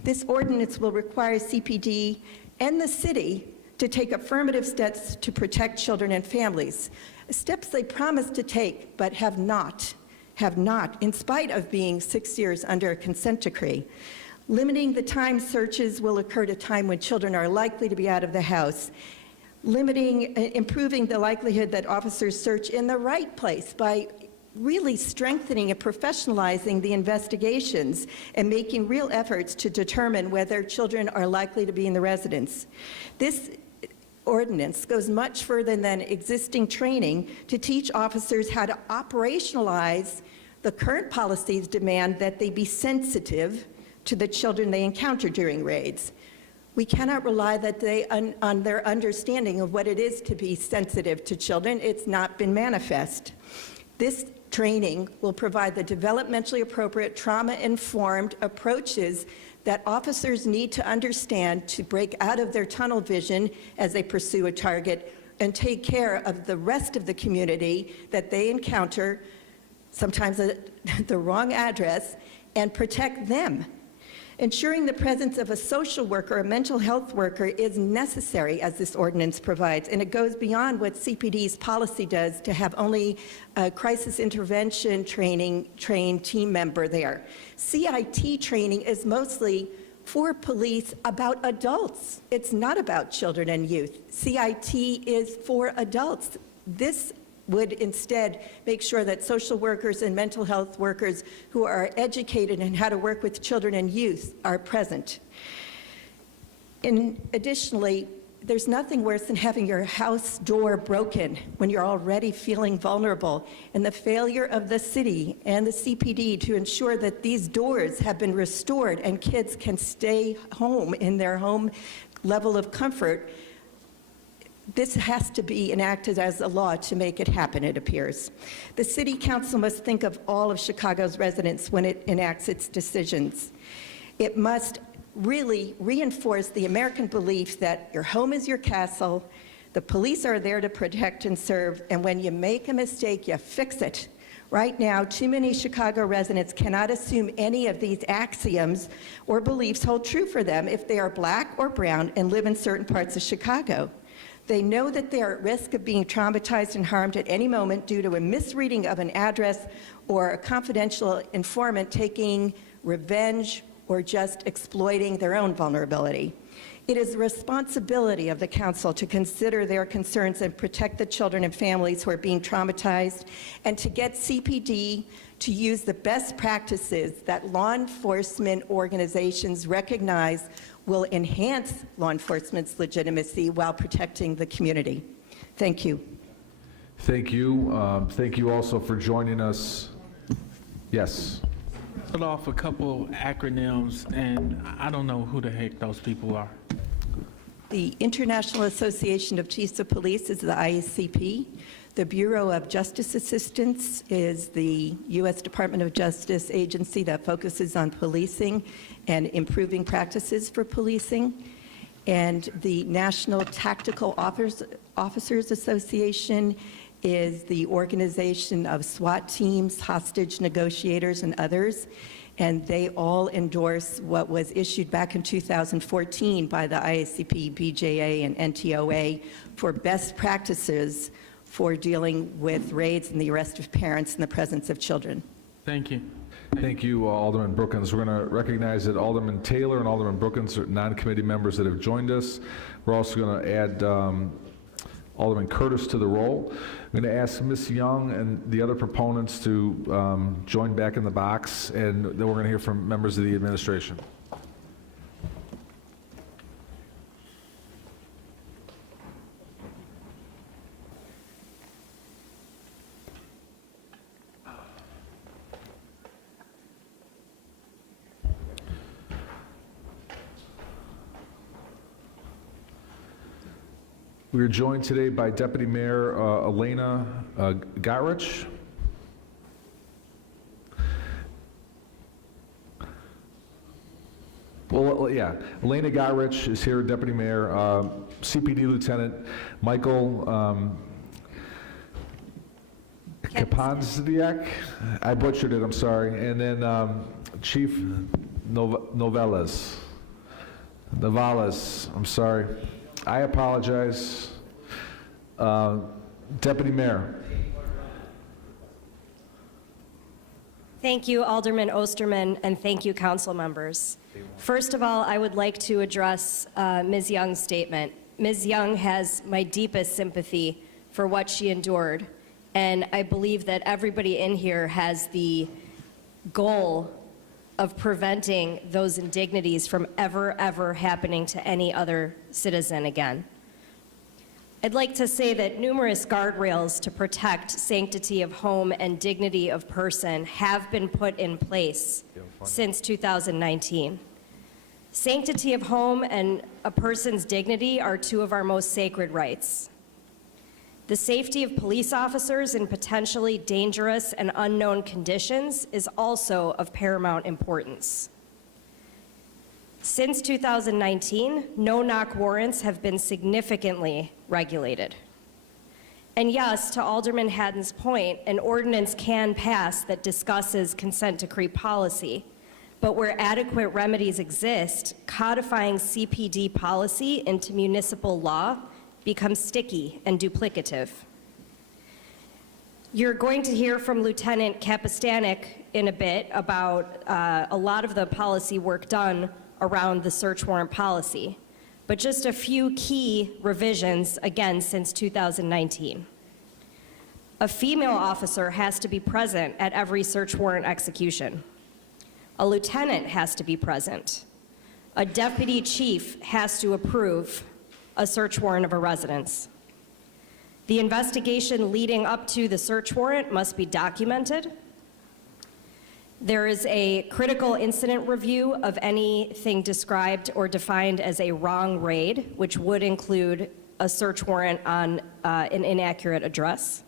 This ordinance will require CPD and the city to take affirmative steps to protect children and families, steps they promised to take but have not, in spite of being 6 years under a consent decree. Limiting the time searches will occur at a time when children are likely to be out of the house. Improving the likelihood that officers search in the right place by really strengthening and professionalizing the investigations and making real efforts to determine whether children are likely to be in the residence. This ordinance goes much further than existing training to teach officers how to operationalize the current policies demand that they be sensitive to the children they encounter during raids. We cannot rely on their understanding of what it is to be sensitive to children. It's not been manifest. This training will provide the developmentally appropriate trauma-informed approaches that officers need to understand to break out of their tunnel vision as they pursue a target and take care of the rest of the community that they encounter, sometimes at the wrong address, and protect them. Ensuring the presence of a social worker, a mental health worker, is necessary, as this ordinance provides, and it goes beyond what CPD's policy does to have only a crisis intervention trained team member there. CIT training is mostly for police about adults. It's not about children and youth. CIT is for adults. This would instead make sure that social workers and mental health workers who are educated in how to work with children and youth are present. And additionally, there's nothing worse than having your house door broken when you're already feeling vulnerable, and the failure of the city and the CPD to ensure that these doors have been restored and kids can stay home in their home level of comfort. This has to be enacted as a law to make it happen, it appears. The City Council must think of all of Chicago's residents when it enacts its decisions. It must really reinforce the American belief that your home is your castle, the police are there to protect and serve, and when you make a mistake, you fix it. Right now, too many Chicago residents cannot assume any of these axioms or beliefs hold true for them if they are black or brown and live in certain parts of Chicago. They know that they are at risk of being traumatized and harmed at any moment due to a misreading of an address or a confidential informant taking revenge or just exploiting their own vulnerability. It is the responsibility of the council to consider their concerns and protect the children and families who are being traumatized, and to get CPD to use the best practices that law enforcement organizations recognize will enhance law enforcement's legitimacy while protecting the community. Thank you. Thank you. Thank you also for joining us. Yes. Put off a couple acronyms, and I don't know who the heck those people are. The International Association of Chiefs of Police is the IACP. The Bureau of Justice Assistance is the U.S. Department of Justice agency that focuses on policing and improving practices for policing. And the National Tactical Officers Association is the organization of SWAT teams, hostage negotiators, and others. And they all endorse what was issued back in 2014 by the IACP, BJA, and NTOA for best practices for dealing with raids and the arrest of parents in the presence of children. Thank you. Thank you, Alderman Brookins. We're going to recognize that Alderman Taylor and Alderman Brookins are non-committee members that have joined us. We're also going to add Alderman Curtis to the roll. I'm going to ask Ms. Young and the other proponents to join back in the box, and then we're going to hear from members of the administration. We are joined today by Deputy Mayor Elena Gotrich. Well, yeah, Elena Gotrich is here, Deputy Mayor. CPD Lieutenant Michael Kaponzdiak. I butchered it, I'm sorry. And then Chief Novales, I'm sorry. I apologize. Deputy Mayor. Thank you, Alderman Osterman, and thank you, council members. First of all, I would like to address Ms. Young's statement. Ms. Young has my deepest sympathy for what she endured, and I believe that everybody in here has the goal of preventing those indignities from ever happening to any other citizen again. I'd like to say that numerous guardrails to protect sanctity of home and dignity of person have been put in place since 2019. Sanctity of home and a person's dignity are two of our most sacred rights. The safety of police officers in potentially dangerous and unknown conditions is also of paramount importance. Since 2019, no-knock warrants have been significantly regulated. And yes, to Alderman Haddon's point, an ordinance can pass that discusses consent decree policy. But where adequate remedies exist, codifying CPD policy into municipal law becomes sticky and duplicative. You're going to hear from Lieutenant Kapistanik in a bit about a lot of the policy work done around the search warrant policy, but just a few key revisions, again, since 2019. A female officer has to be present at every search warrant execution. A lieutenant has to be present. A deputy chief has to approve a search warrant of a residence. The investigation leading up to the search warrant must be documented. There is a critical incident review of anything described or defined as a wrong raid, which would include a search warrant on an inaccurate address.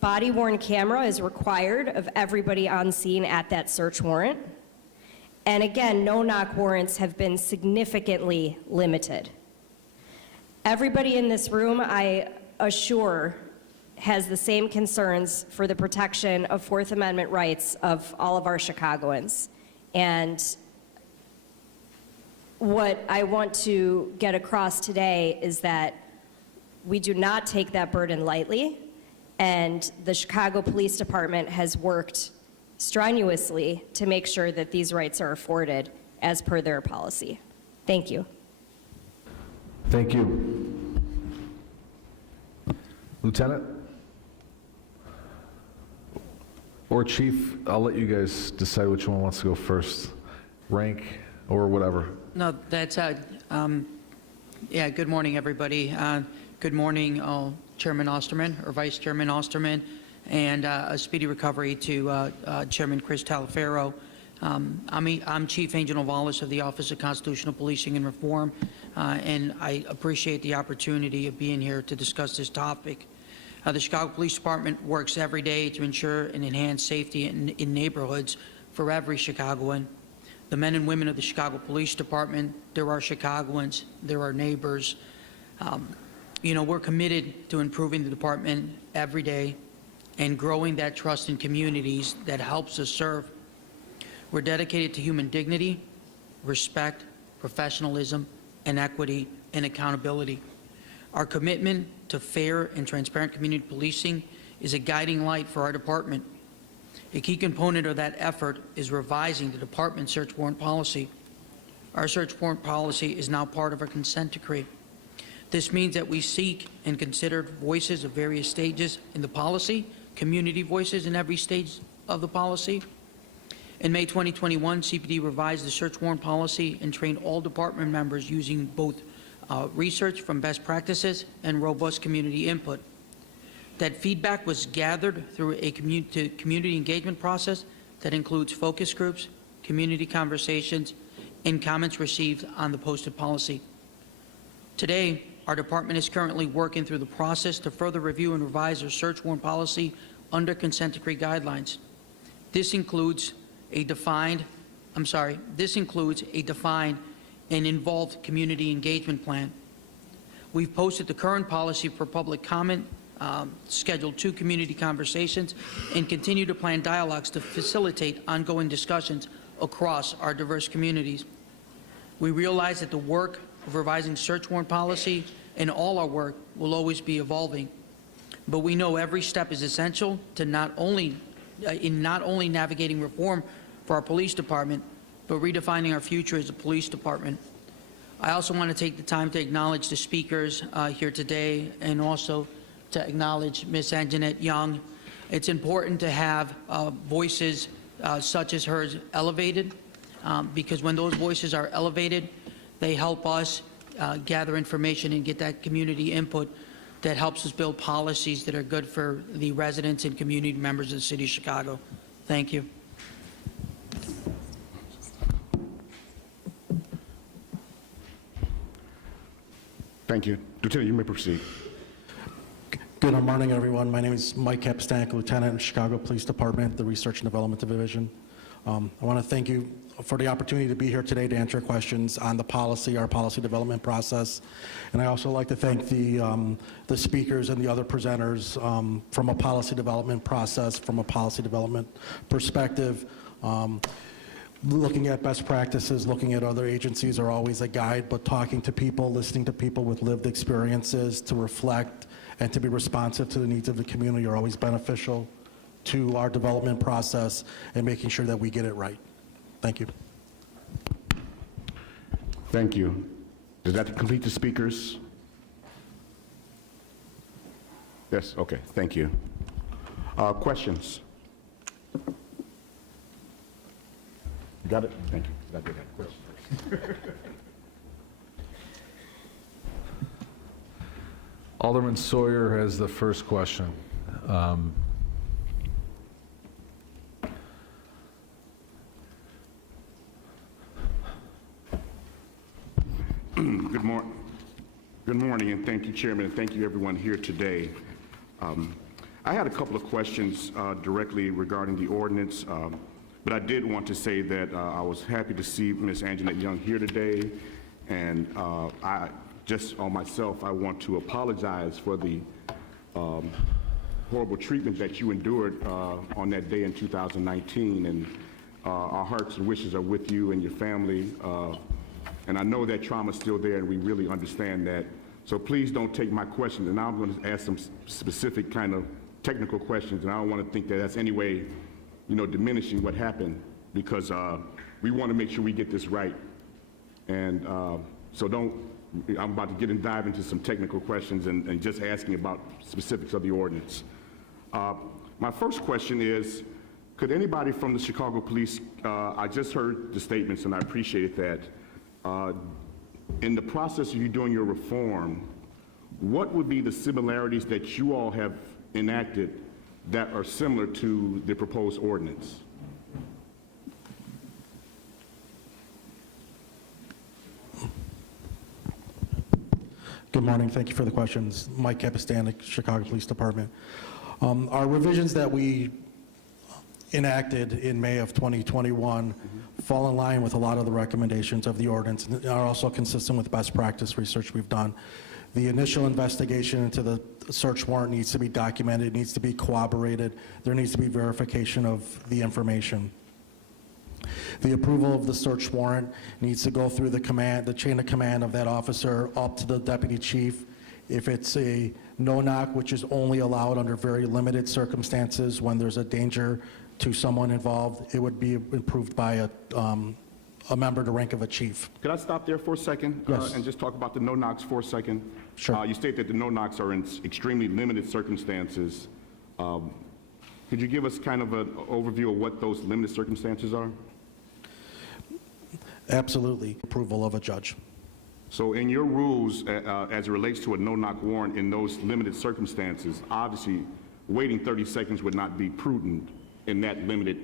Body-worn camera is required of everybody on scene at that search warrant. And again, no-knock warrants have been significantly limited. Everybody in this room, I assure, has the same concerns for the protection of Fourth Amendment rights of all of our Chicagoans. And what I want to get across today is that we do not take that burden lightly, and the Chicago Police Department has worked strenuously to make sure that these rights are afforded as per their policy. Thank you. Thank you. Lieutenant? Or Chief, I'll let you guys decide which one wants to go first. Rank or whatever. No, that's, yeah, good morning, everybody. Good morning, Chairman Osterman, or Vice Chairman Osterman, and a speedy recovery to Chairman Chris Talaferro. I'm Chief Angel Novalis of the Office of Constitutional Policing and Reform, and I appreciate the opportunity of being here to discuss this topic. The Chicago Police Department works every day to ensure and enhance safety in neighborhoods for every Chicagoan. The men and women of the Chicago Police Department, they're our Chicagoans, they're our neighbors. You know, we're committed to improving the department every day and growing that trust in communities that helps us serve. We're dedicated to human dignity, respect, professionalism, and equity and accountability. Our commitment to fair and transparent community policing is a guiding light for our department. A key component of that effort is revising the department's search warrant policy. Our search warrant policy is now part of our consent decree. This means that we seek and consider voices of various stages in the policy, community voices in every stage of the policy. In May 2021, CPD revised the search warrant policy and trained all department members using both research from best practices and robust community input. That feedback was gathered through a community engagement process that includes focus groups, community conversations, and comments received on the posted policy. Today, our department is currently working through the process to further review and revise our search warrant policy under consent decree guidelines. This includes a defined and involved community engagement plan. We've posted the current policy for public comment, scheduled 2 community conversations, and continue to plan dialogues to facilitate ongoing discussions across our diverse communities. We realize that the work of revising search warrant policy and all our work will always be evolving, but we know every step is essential to not only navigating reform for our police department, but redefining our future as a police department. I also want to take the time to acknowledge the speakers here today, and also to acknowledge Ms. Anjanette Young. It's important to have voices such as hers elevated, because when those voices are elevated, they help us gather information and get that community input that helps us build policies that are good for the residents and community members of the city of Chicago. Thank you. Thank you. Lieutenant, you may proceed. Good morning, everyone. My name is Mike Kapistanik, Lieutenant in Chicago Police Department, the Research and Development Division. I want to thank you for the opportunity to be here today to answer questions on the policy, our policy development process. And I also like to thank the speakers and the other presenters from a policy development process, from a policy development perspective. Looking at best practices, looking at other agencies are always a guide, but talking to people, listening to people with lived experiences to reflect and to be responsive to the needs of the community are always beneficial to our development process and making sure that we get it right. Thank you. Thank you. Does that complete the speakers? Yes, okay, thank you. Questions? You got it? Thank you. I did have questions. Alderman Sawyer has the first question. Good morning, and thank you, Chairman, and thank you, everyone here today. I had a couple of questions directly regarding the ordinance, but I did want to say that I was happy to see Ms. Anjanette Young here today, and just on myself, I want to apologize for the horrible treatment that you endured on that day in 2019, and our hearts and wishes are with you and your family. And I know that trauma is still there, and we really understand that. So please don't take my questions, and now I'm going to ask some specific kind of technical questions, and I don't want to think that that's any way, diminishing what happened, because we want to make sure we get this right. And so I'm about to dive into some technical questions and just asking about specifics of the ordinance. My first question is, could anybody from the Chicago Police, I just heard the statements and I appreciated that. In the process of you doing your reform, what would be the similarities that you all have enacted that are similar to the proposed ordinance? Good morning. Thank you for the questions. Mike Capistanik, Chicago Police Department. Our revisions that we enacted in May of 2021 fall in line with a lot of the recommendations of the ordinance and are also consistent with best practice research we've done. The initial investigation into the search warrant needs to be documented, it needs to be corroborated, there needs to be verification of the information. The approval of the search warrant needs to go through the chain of command of that officer up to the deputy chief. If it's a no-knock, which is only allowed under very limited circumstances when there's a danger to someone involved, it would be approved by a member to rank of a chief. Could I stop there for a second? Yes. And just talk about the no-knocks for a second? Sure. You state that the no-knocks are in extremely limited circumstances. Could you give us kind of an overview of what those limited circumstances are? Absolutely. Approval of a judge. So in your rules, as it relates to a no-knock warrant in those limited circumstances, obviously waiting 30 seconds would not be prudent in that limited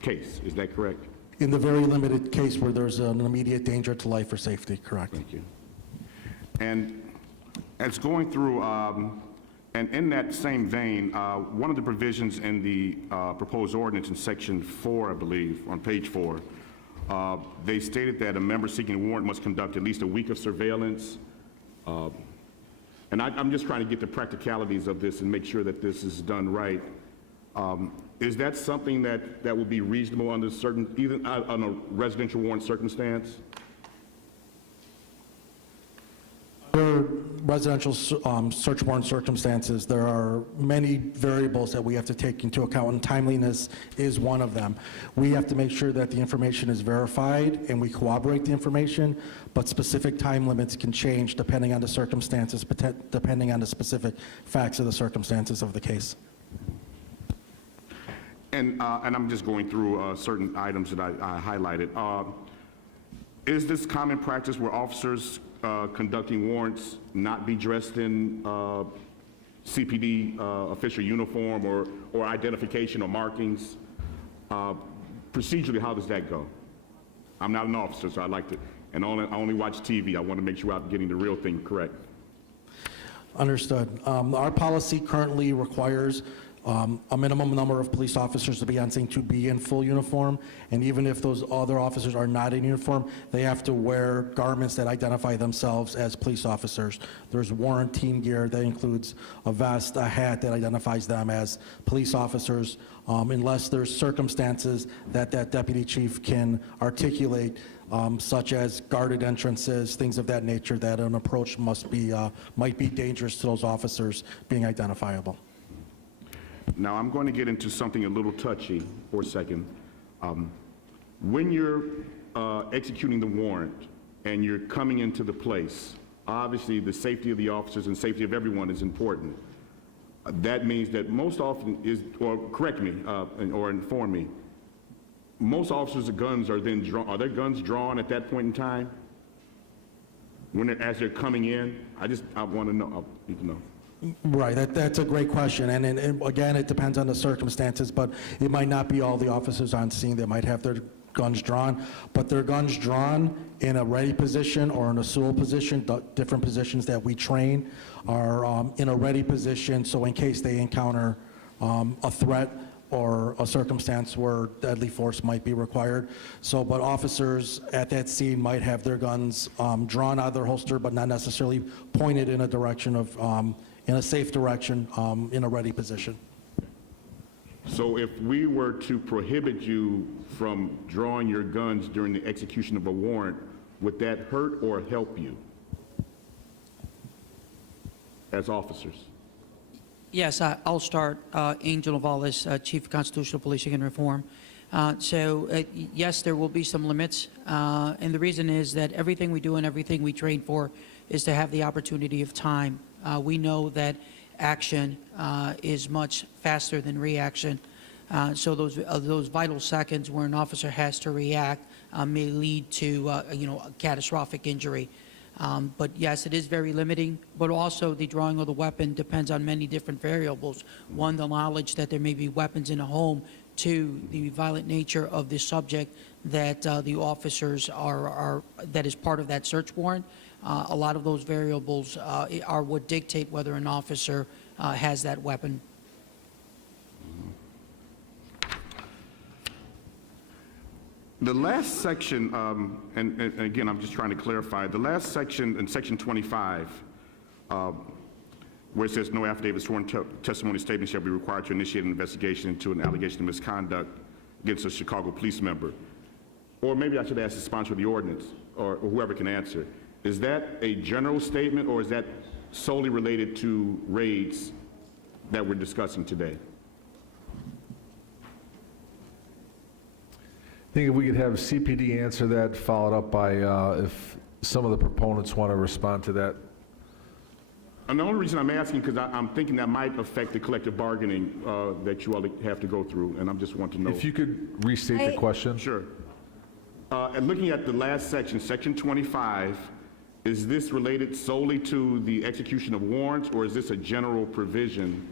case. Is that correct? In the very limited case where there's an immediate danger to life or safety, correct. Thank you. And as going through, and in that same vein, one of the provisions in the proposed ordinance in section 4, I believe, on page 4, they stated that a member seeking a warrant must conduct at least a week of surveillance. And I'm just trying to get the practicalities of this and make sure that this is done right. Is that something that would be reasonable under even on a residential warrant circumstance? Under residential search warrant circumstances, there are many variables that we have to take into account, and timeliness is one of them. We have to make sure that the information is verified and we corroborate the information, but specific time limits can change depending on the circumstances, depending on the specific facts of the circumstances of the case. And I'm just going through certain items that I highlighted. Is this common practice where officers conducting warrants not be dressed in CPD official uniform or identification or markings? Procedurally, how does that go? I'm not an officer, so I like to, and I only watch TV. I want to make sure I'm getting the real thing correct. Understood. Our policy currently requires a minimum number of police officers to be on scene to be in full uniform, and even if those other officers are not in uniform, they have to wear garments that identify themselves as police officers. There's warrant team gear that includes a vest, a hat that identifies them as police officers, unless there's circumstances that that deputy chief can articulate, such as guarded entrances, things of that nature, that an approach might be dangerous to those officers being identifiable. Now, I'm going to get into something a little touchy for a second. When you're executing the warrant and you're coming into the place, obviously the safety of the officers and safety of everyone is important. That means that most often is, or correct me or inform me, most officers' guns are then drawn. Are their guns drawn at that point in time? As they're coming in? I want to know. I need to know. Right, that's a great question, and again, it depends on the circumstances, but it might not be all the officers on scene that might have their guns drawn, but their guns drawn in a ready position or in a SUL position, different positions that we train are in a ready position, so in case they encounter a threat or a circumstance where deadly force might be required. So, but officers at that scene might have their guns drawn out of their holster, but not necessarily pointed in a direction of in a safe direction, in a ready position. So if we were to prohibit you from drawing your guns during the execution of a warrant, would that hurt or help you as officers? Yes, I'll start. Angel Novalis, Chief of Constitutional Policing and Reform. Yes, there will be some limits, and the reason is that everything we do and everything we train for is to have the opportunity of time. We know that action is much faster than reaction, so those vital seconds where an officer has to react may lead to a catastrophic injury. But yes, it is very limiting, but also the drawing of the weapon depends on many different variables. One, the knowledge that there may be weapons in a home. Two, the violent nature of the subject that the officers that is part of that search warrant. A lot of those variables are what dictate whether an officer has that weapon. The last section, and again, I'm just trying to clarify, the last section in section 25, where it says no affidavit sworn testimony statement shall be required to initiate an investigation into an allegation of misconduct against a Chicago police member. Or maybe I should ask the sponsor of the ordinance, or whoever can answer. Is that a general statement, or is that solely related to raids that we're discussing today? I think if we could have CPD answer that, followed up by if some of the proponents want to respond to that. And the only reason I'm asking, because I'm thinking that might affect the collective bargaining that you all have to go through, and I just want to know. If you could restate the question. Sure. And looking at the last section, section 25, is this related solely to the execution of warrants, or is this a general provision?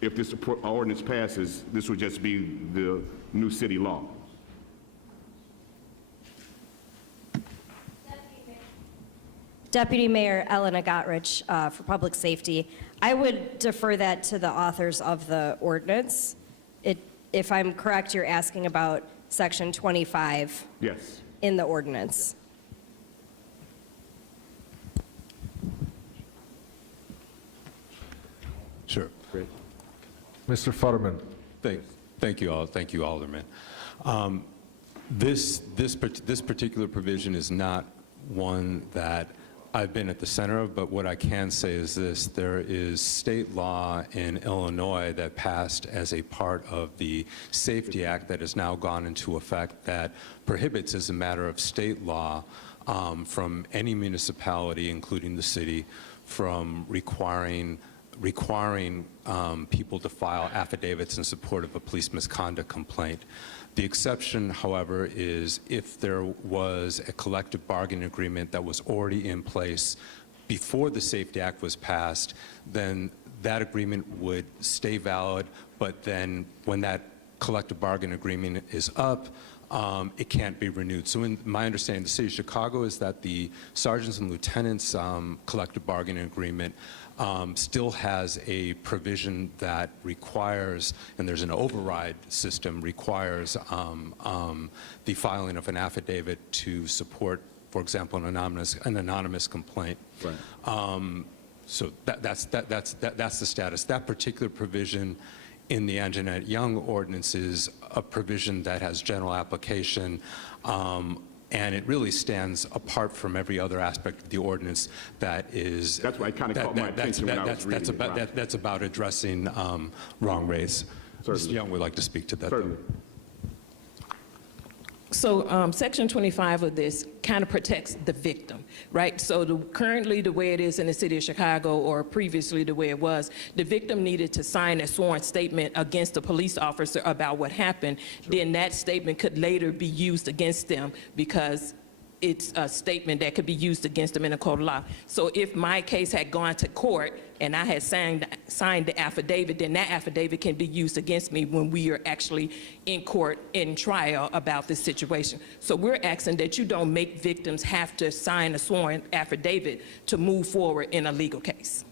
If this ordinance passes, this would just be the new city law. Deputy Mayor Elena Gottridge for Public Safety. I would defer that to the authors of the ordinance. If I'm correct, you're asking about section 25 Yes. in the ordinance. Sure. Great. Mr. Futterman. Thank you all. Thank you, Alderman. This particular provision is not one that I've been at the center of, but what I can say is this: there is state law in Illinois that passed as a part of the Safety Act that has now gone into effect that prohibits, as a matter of state law, from any municipality, including the city, from requiring people to file affidavits in support of a police misconduct complaint. The exception, however, is if there was a collective bargaining agreement that was already in place before the Safety Act was passed, then that agreement would stay valid, but then when that collective bargaining agreement is up, it can't be renewed. So in my understanding, the city of Chicago is that the sergeants and lieutenants collective bargaining agreement still has a provision that requires, and there's an override system, requires the filing of an affidavit to support, for example, an anonymous complaint. Right. So that's the status. That particular provision in the Anjanette Young Ordinance is a provision that has general application, and it really stands apart from every other aspect of the ordinance that is... That's why it kind of caught my attention when I was reading it. That's about addressing wrong race. Mr. Young would like to speak to that. Certainly. So Section 25 of this kind of protects the victim, right? So currently the way it is in the city of Chicago, or previously the way it was, the victim needed to sign a sworn statement against a police officer about what happened. Sure. Then that statement could later be used against them because it's a statement that could be used against them in a court of law. So if my case had gone to court and I had signed the affidavit, then that affidavit can be used against me when we are actually in court in trial about this situation. So we're asking that you don't make victims have to sign a sworn affidavit to move forward in a legal case.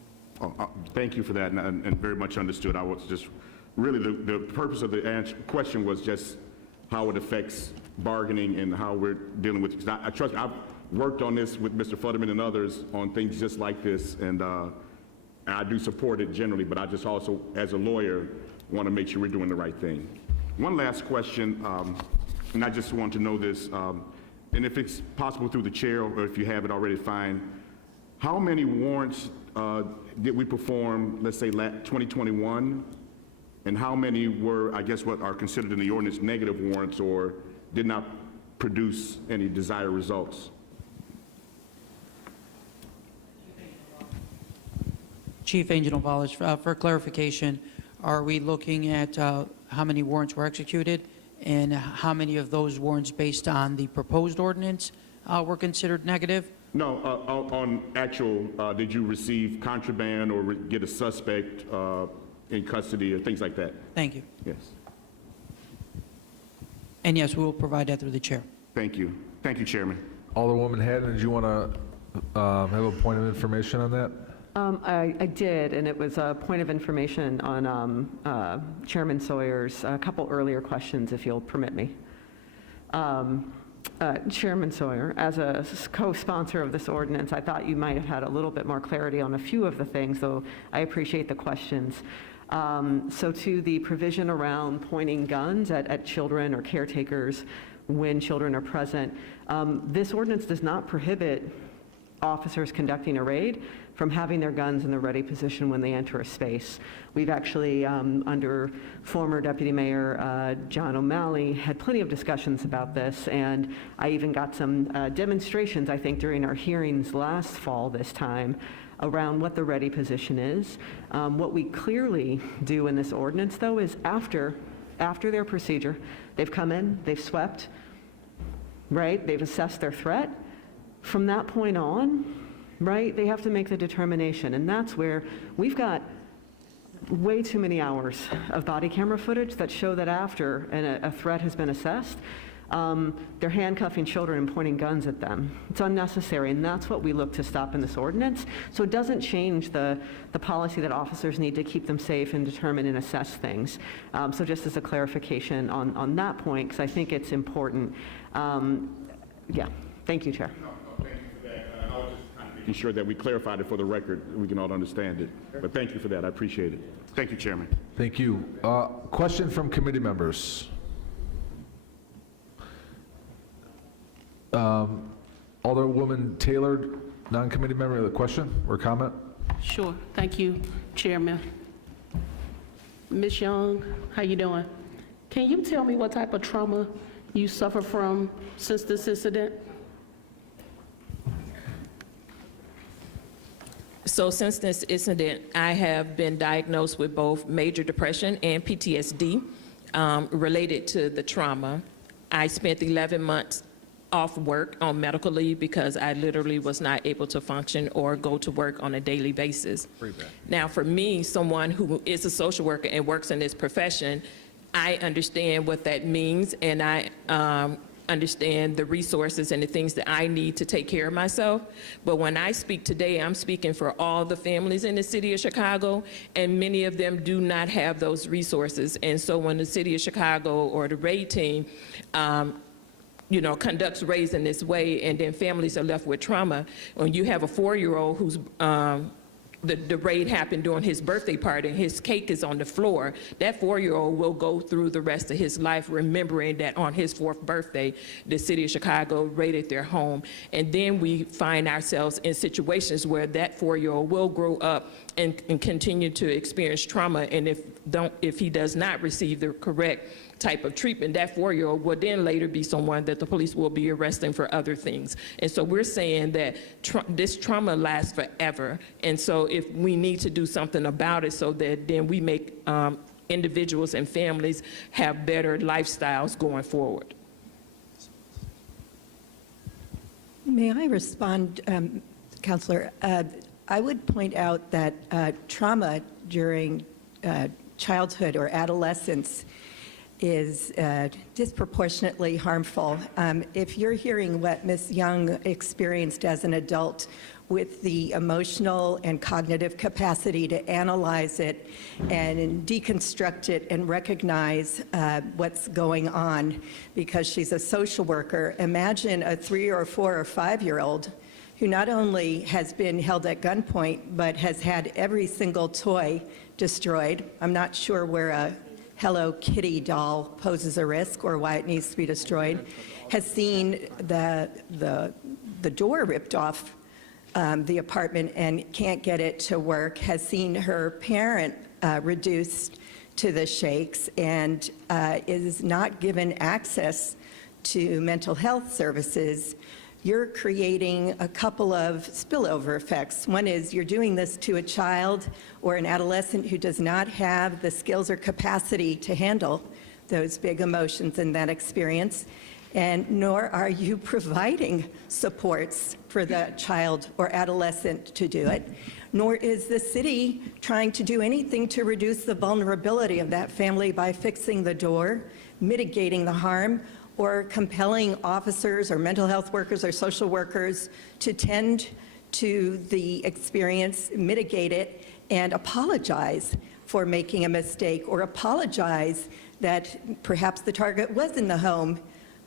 Thank you for that, and very much understood. I was just, really, the purpose of the question was just how it affects bargaining and how we're dealing with, because I trust, I've worked on this with Mr. Futterman and others on things just like this, and I do support it generally, but I just also, as a lawyer, want to make sure we're doing the right thing. One last question, and I just want to know this, and if it's possible through the chair, or if you have it already, fine. How many warrants did we perform, let's say, 2021? And how many were, I guess, what are considered in the ordinance negative warrants or did not produce any desired results? Chief Angel Novalis, for clarification, are we looking at how many warrants were executed and how many of those warrants based on the proposed ordinance were considered negative? No, on actual, did you receive contraband or get a suspect in custody or things like that? Thank you. Yes. And yes, we will provide that through the chair. Thank you. Thank you, Chairman. Alderwoman Haddon, did you want to have a point of information on that? I did, and it was a point of information on Chairman Sawyer's a couple earlier questions, if you'll permit me. Chairman Sawyer, as a co-sponsor of this ordinance, I thought you might have had a little bit more clarity on a few of the things, though I appreciate the questions. So to the provision around pointing guns at children or caretakers when children are present, this ordinance does not prohibit officers conducting a raid from having their guns in the ready position when they enter a space. We've actually, under former Deputy Mayor John O'Malley, had plenty of discussions about this, and I even got some demonstrations, I think, during our hearings last fall this time, around what the ready position is. What we clearly do in this ordinance, though, is after their procedure, they've come in, they've swept, right? They've assessed their threat. From that point on, right, they have to make the determination, and that's where we've got way too many hours of body camera footage that show that after a threat has been assessed, they're handcuffing children and pointing guns at them. It's unnecessary, and that's what we look to stop in this ordinance. So it doesn't change the policy that officers need to keep them safe and determine and assess things. So just as a clarification on that point, because I think it's important. Yeah, thank you, Chair. Thank you for that. I was just kind of making sure that we clarified it for the record, we can all understand it. But thank you for that, I appreciate it. Thank you, Chairman. Thank you. Question from committee members. Alderwoman Taylor, non-committee member, a question or comment? Sure. Thank you, Chairman. Ms. Young, how you doing? Can you tell me what type of trauma you suffer from since this incident? So since this incident, I have been diagnosed with both major depression and PTSD related to the trauma. I spent 11 months off work on medical leave because I literally was not able to function or go to work on a daily basis. Now, for me, someone who is a social worker and works in this profession, I understand what that means, and I understand the resources and the things that I need to take care of myself. But when I speak today, I'm speaking for all the families in the city of Chicago, and many of them do not have those resources. And so when the city of Chicago or the RAID team conducts raids in this way, and then families are left with trauma. When you have a 4-year-old who's, the raid happened during his birthday party and his cake is on the floor, that 4-year-old will go through the rest of his life remembering that on his 4th birthday, the city of Chicago raided their home. And then we find ourselves in situations where that 4-year-old will grow up and continue to experience trauma, and if he does not receive the correct type of treatment, that 4-year-old will then later be someone that the police will be arresting for other things. And so we're saying that this trauma lasts forever. And so if we need to do something about it so that then we make individuals and families have better lifestyles going forward. May I respond, Counselor? I would point out that trauma during childhood or adolescence is disproportionately harmful. If you're hearing what Ms. Young experienced as an adult with the emotional and cognitive capacity to analyze it and deconstruct it and recognize what's going on because she's a social worker, imagine a 3 or 4 or 5-year-old who not only has been held at gunpoint but has had every single toy destroyed. I'm not sure where a Hello Kitty doll poses a risk or why it needs to be destroyed, has seen the door ripped off the apartment and can't get it to work, has seen her parent reduced to the shakes, and is not given access to mental health services. You're creating a couple of spillover effects. One is you're doing this to a child or an adolescent who does not have the skills or capacity to handle those big emotions and that experience, and nor are you providing supports for the child or adolescent to do it, nor is the city trying to do anything to reduce the vulnerability of that family by fixing the door, mitigating the harm, or compelling officers or mental health workers or social workers to tend to the experience, mitigate it, and apologize for making a mistake, or apologize that perhaps the target was in the home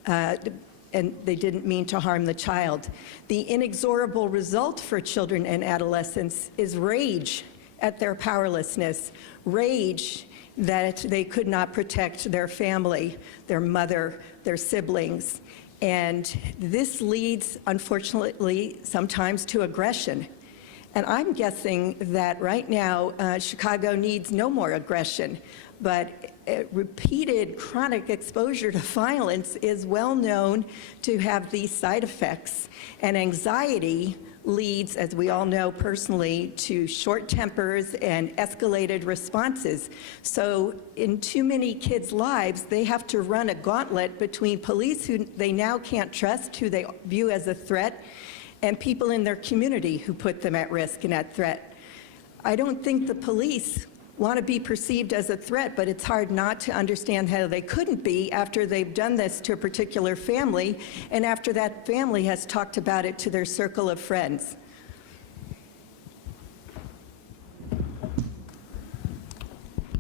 and they didn't mean to harm the child. The inexorable result for children and adolescents is rage at their powerlessness, rage that they could not protect their family, their mother, their siblings. And this leads, unfortunately, sometimes to aggression. And I'm guessing that right now, Chicago needs no more aggression, but repeated chronic exposure to violence is well known to have these side effects. And anxiety leads, as we all know personally, to short tempers and escalated responses. So in too many kids' lives, they have to run a gauntlet between police who they now can't trust, who they view as a threat, and people in their community who put them at risk and at threat. I don't think the police want to be perceived as a threat, but it's hard not to understand how they couldn't be after they've done this to a particular family and after that family has talked about it to their circle of friends.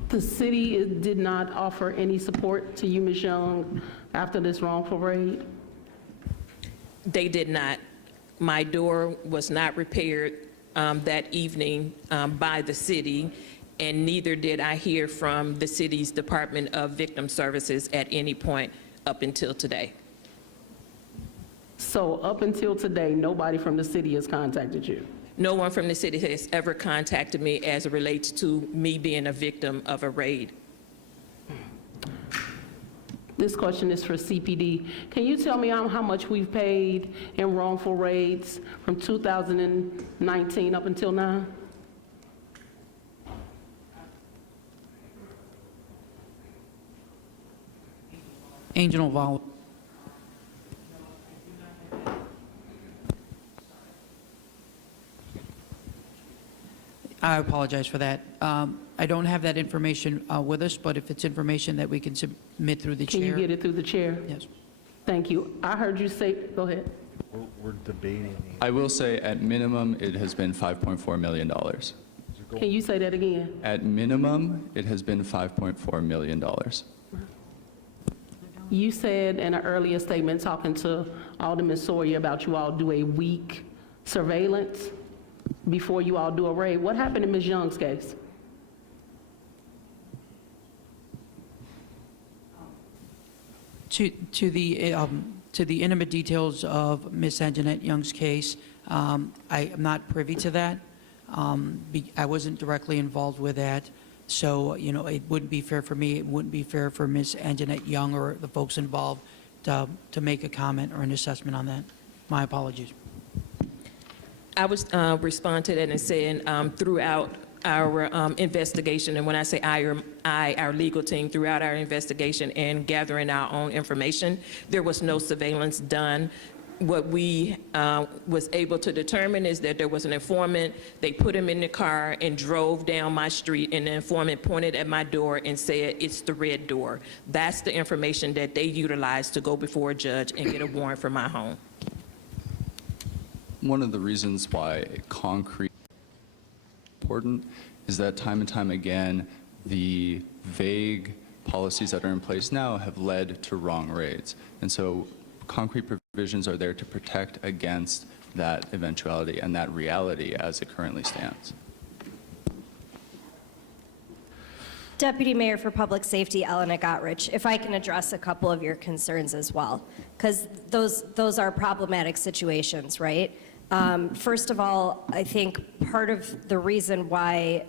The city did not offer any support to you, Ms. Young, after this wrongful raid? They did not. My door was not repaired that evening by the city, and neither did I hear from the city's Department of Victim Services at any point up until today. So up until today, nobody from the city has contacted you? No one from the city has ever contacted me as it relates to me being a victim of a raid. This question is for CPD. Can you tell me how much we've paid in wrongful raids from 2019 up until now? Angel Vol. I apologize for that. I don't have that information with us, but if it's information that we can submit through the chair. Can you get it through the chair? Yes. Thank you. I heard you say, go ahead. We're debating. I will say, at minimum, it has been $5.4 million. Can you say that again? At minimum, it has been $5.4 million. You said in an earlier statement, talking to Alderman Sawyer, about you all do a week surveillance before you all do a raid. What happened in Ms. Young's case? To the intimate details of Ms. Anjanette Young's case, I am not privy to that. I wasn't directly involved with that, so, you know, it wouldn't be fair for me, it wouldn't be fair for Ms. Anjanette Young or the folks involved to make a comment or an assessment on that. My apologies. I was respond to that and saying throughout our investigation, and when I say our legal team, throughout our investigation and gathering our own information, there was no surveillance done. What we was able to determine is that there was an informant. They put him in the car and drove down my street, and the informant pointed at my door and said, "It's the red door." That's the information that they utilized to go before a judge and get a warrant for my home. One of the reasons why concrete is important is that time and time again, the vague policies that are in place now have led to wrong raids. And so concrete provisions are there to protect against that eventuality and that reality as it currently stands. Deputy Mayor for Public Safety, Elena Gottrich, if I can address a couple of your concerns as well, because those are problematic situations, right? First of all, I think part of the reason why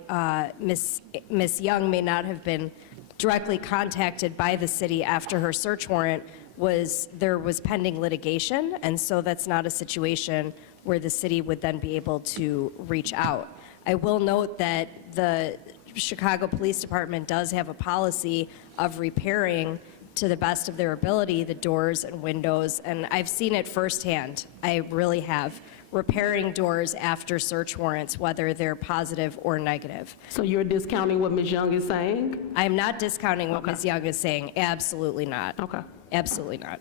Ms. Young may not have been directly contacted by the city after her search warrant was there was pending litigation, and so that's not a situation where the city would then be able to reach out. I will note that the Chicago Police Department does have a policy of repairing, to the best of their ability, the doors and windows, and I've seen it firsthand. I really have. Repairing doors after search warrants, whether they're positive or negative. So you're discounting what Ms. Young is saying? I'm not discounting what Ms. Young is saying. Absolutely not. Okay. Absolutely not.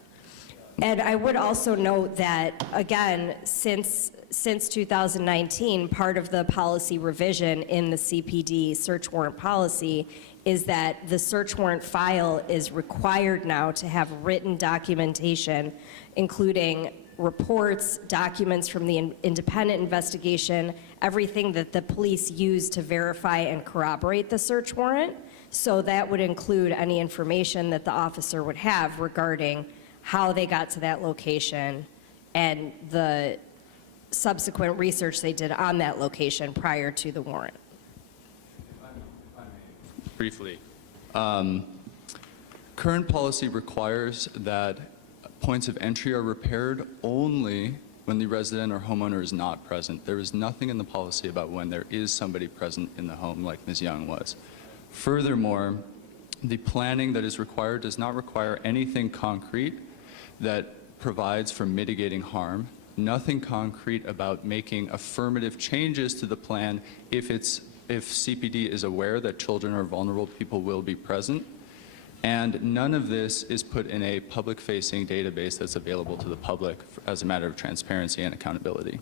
And I would also note that, again, since 2019, part of the policy revision in the CPD search warrant policy is that the search warrant file is required now to have written documentation, including reports, documents from the independent investigation, everything that the police use to verify and corroborate the search warrant. So that would include any information that the officer would have regarding how they got to that location and the subsequent research they did on that location prior to the warrant. Briefly, current policy requires that points of entry are repaired only when the resident or homeowner is not present. There is nothing in the policy about when there is somebody present in the home like Ms. Young was. Furthermore, the planning that is required does not require anything concrete that provides for mitigating harm, nothing concrete about making affirmative changes to the plan if CPD is aware that children or vulnerable people will be present. And none of this is put in a public-facing database that's available to the public as a matter of transparency and accountability.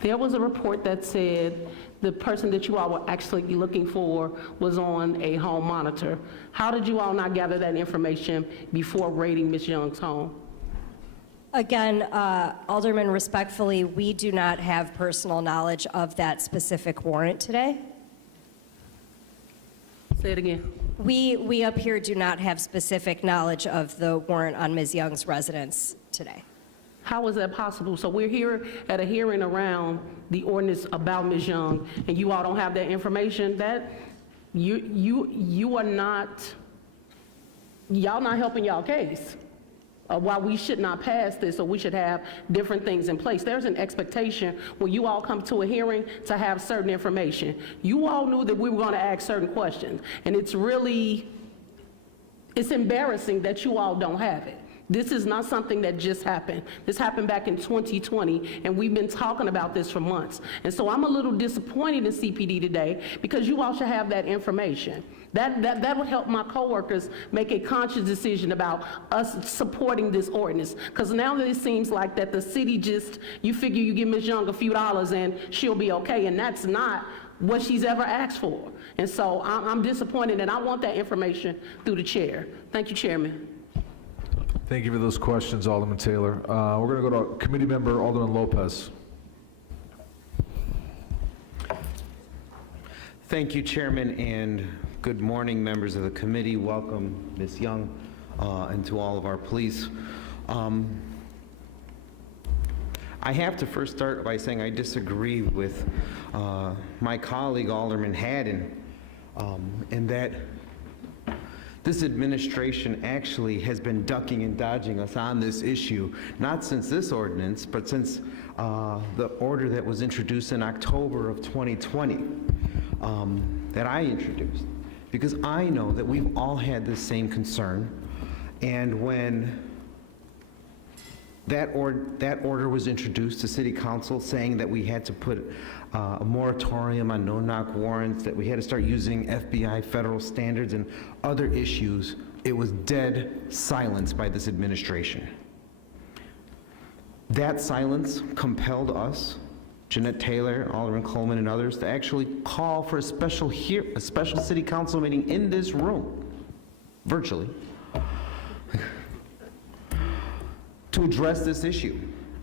There was a report that said the person that you all were actually looking for was on a home monitor. How did you all not gather that information before raiding Ms. Young's home? Again, Alderman, respectfully, we do not have personal knowledge of that specific warrant today. Say it again. We up here do not have specific knowledge of the warrant on Ms. Young's residence today. How is that possible? So we're here at a hearing around the ordinance about Ms. Young, and you all don't have that information? That you are not, y'all not helping y'all case. Why we should not pass this, or we should have different things in place. There's an expectation when you all come to a hearing to have certain information. You all knew that we were going to ask certain questions, and it's embarrassing that you all don't have it. This is not something that just happened. This happened back in 2020, and we've been talking about this for months. And so I'm a little disappointed in CPD today because you all should have that information. That would help my coworkers make a conscious decision about us supporting this ordinance. Because now that it seems like that the city just, you figure you give Ms. Young a few dollars and she'll be okay, and that's not what she's ever asked for. And so I'm disappointed, and I want that information through the chair. Thank you, Chairman. Thank you for those questions, Alderman Taylor. We're going to go to committee member Alderman Lopez. Thank you, Chairman, and good morning, members of the committee. Welcome, Ms. Young, and to all of our police. I have to first start by saying I disagree with my colleague, Alderman Haddon, in that this administration actually has been ducking and dodging us on this issue, not since this ordinance, but since the order that was introduced in October of 2020 that I introduced. Because I know that we've all had this same concern, and when that order was introduced to City Council saying that we had to put a moratorium on no-knock warrants, that we had to start using FBI federal standards and other issues, it was dead silence by this administration. That silence compelled us, Jeanette Taylor, Alderman Coleman, and others, to actually call for a special City Council meeting in this room, virtually, to address this issue,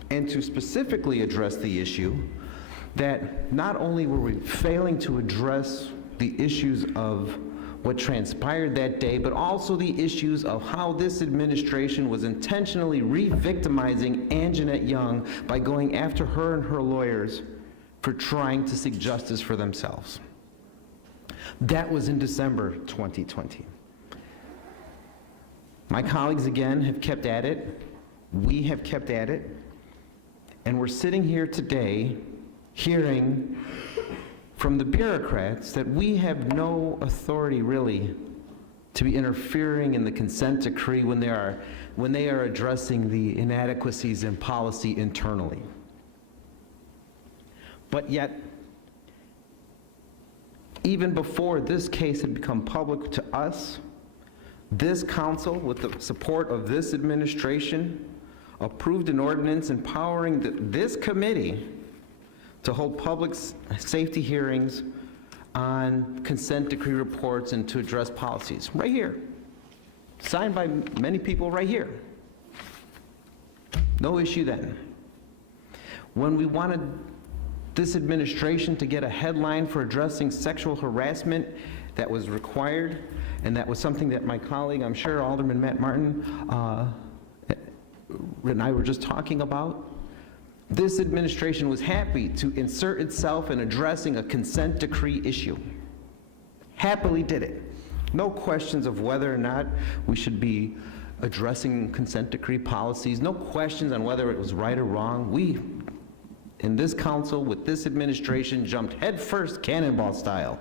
and to specifically address the issue that not only were we failing to address the issues of what transpired that day, but also the issues of how this administration was intentionally re-victimizing Anjanette Young by going after her and her lawyers for trying to seek justice for themselves. That was in December 2020. My colleagues, again, have kept at it. We have kept at it. And we're sitting here today hearing from the bureaucrats that we have no authority really to be interfering in the consent decree when they are addressing the inadequacies in policy internally. But yet, even before this case had become public to us, this council, with the support of this administration, approved an ordinance empowering this committee to hold public safety hearings on consent decree reports and to address policies, right here. Signed by many people right here. No issue then. When we wanted this administration to get a headline for addressing sexual harassment that was required, and that was something that my colleague, I'm sure Alderman Matt Martin and I were just talking about, this administration was happy to insert itself in addressing a consent decree issue. Happily did it. No questions of whether or not we should be addressing consent decree policies, no questions on whether it was right or wrong. We, in this council, with this administration, jumped headfirst, cannonball style,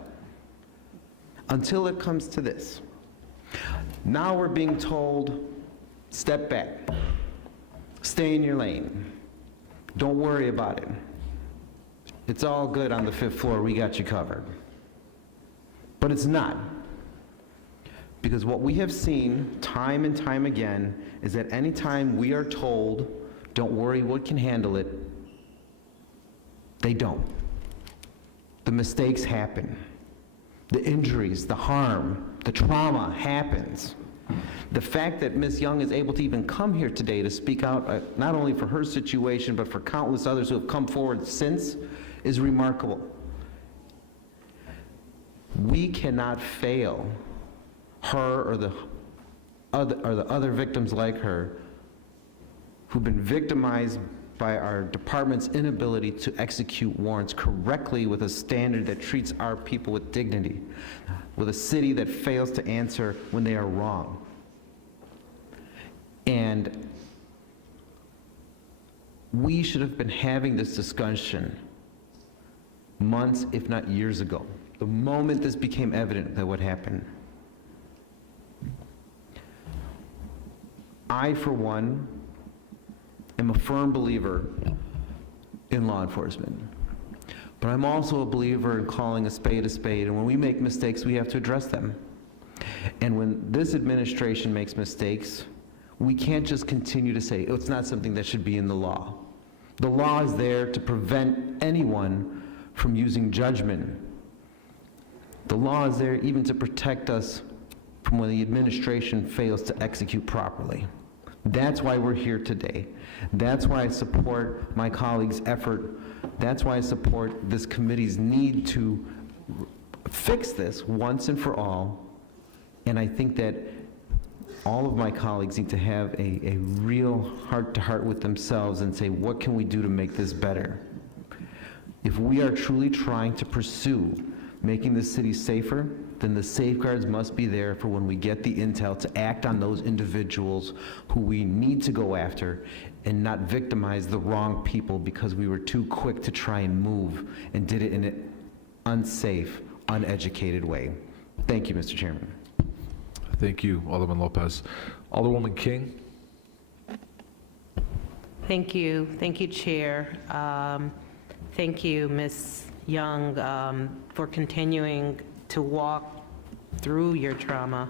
until it comes to this. Now we're being told, step back, stay in your lane. Don't worry about it. It's all good on the 5th floor, we got you covered. But it's not. Because what we have seen time and time again is that anytime we are told, don't worry, we can handle it, they don't. The mistakes happen. The injuries, the harm, the trauma happens. The fact that Ms. Young is able to even come here today to speak out, not only for her situation, but for countless others who have come forward since, is remarkable. We cannot fail her or the other victims like her who've been victimized by our department's inability to execute warrants correctly with a standard that treats our people with dignity, with a city that fails to answer when they are wrong. And we should have been having this discussion months, if not years ago, the moment this became evident that what happened. I, for one, am a firm believer in law enforcement. But I'm also a believer in calling a spade, and when we make mistakes, we have to address them. And when this administration makes mistakes, we can't just continue to say, oh, it's not something that should be in the law. The law is there to prevent anyone from using judgment. The law is there even to protect us from when the administration fails to execute properly. That's why we're here today. That's why I support my colleagues' effort. That's why I support this committee's need to fix this once and for all. And I think that all of my colleagues need to have a real heart-to-heart with themselves and say, what can we do to make this better? If we are truly trying to pursue making the city safer, then the safeguards must be there for when we get the intel to act on those individuals who we need to go after and not victimize the wrong people because we were too quick to try and move and did it in an unsafe, uneducated way. Thank you, Mr. Chairman. Thank you, Alderman Lopez. Alderwoman King? Thank you, Chair. Thank you, Ms. Young, for continuing to walk through your trauma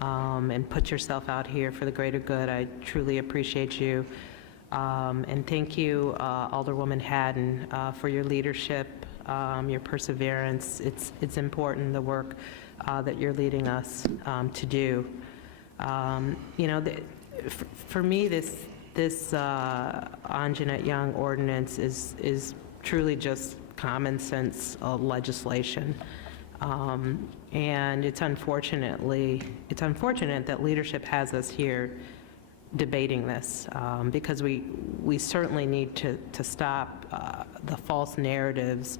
and put yourself out here for the greater good. I truly appreciate you. And thank you, Alderwoman Haddon, for your leadership, your perseverance. It's important, the work that you're leading us to do. You know, for me, this Anjanette Young Ordinance is truly just common sense legislation. And it's unfortunate that leadership has us here debating this, because we certainly need to stop the false narratives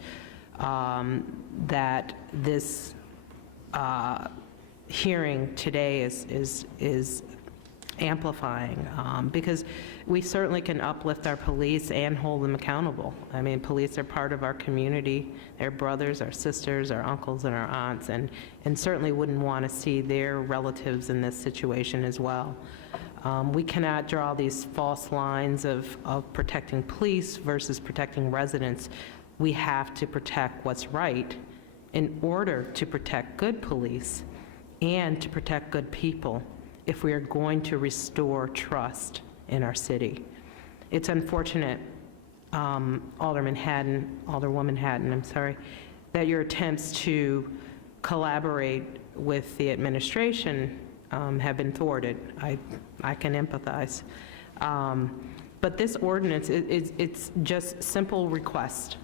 that this hearing today is amplifying, because we certainly can uplift our police and hold them accountable. I mean, police are part of our community. They're brothers, our sisters, our uncles, and our aunts, and certainly wouldn't want to see their relatives in this situation as well. We cannot draw these false lines of protecting police versus protecting residents. We have to protect what's right in order to protect good police and to protect good people if we are going to restore trust in our city. It's unfortunate, Alderwoman Haddon, I'm sorry, that your attempts to collaborate with the administration have been thwarted. I can empathize. But this ordinance, it's just simple request.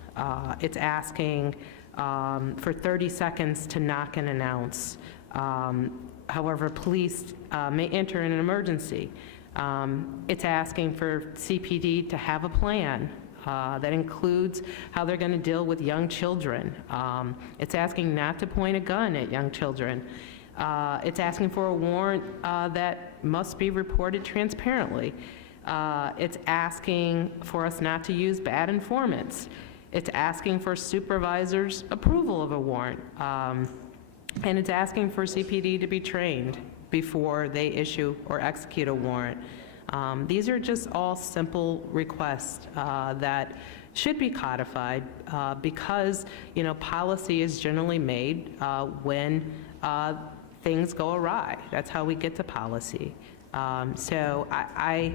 It's asking for 30 seconds to knock and announce. However, police may enter in an emergency. It's asking for CPD to have a plan that includes how they're going to deal with young children. It's asking not to point a gun at young children. It's asking for a warrant that must be reported transparently. It's asking for us not to use bad informants. It's asking for supervisors' approval of a warrant. And it's asking for CPD to be trained before they issue or execute a warrant. These are just all simple requests that should be codified because, you know, policy is generally made when things go awry. That's how we get to policy. So I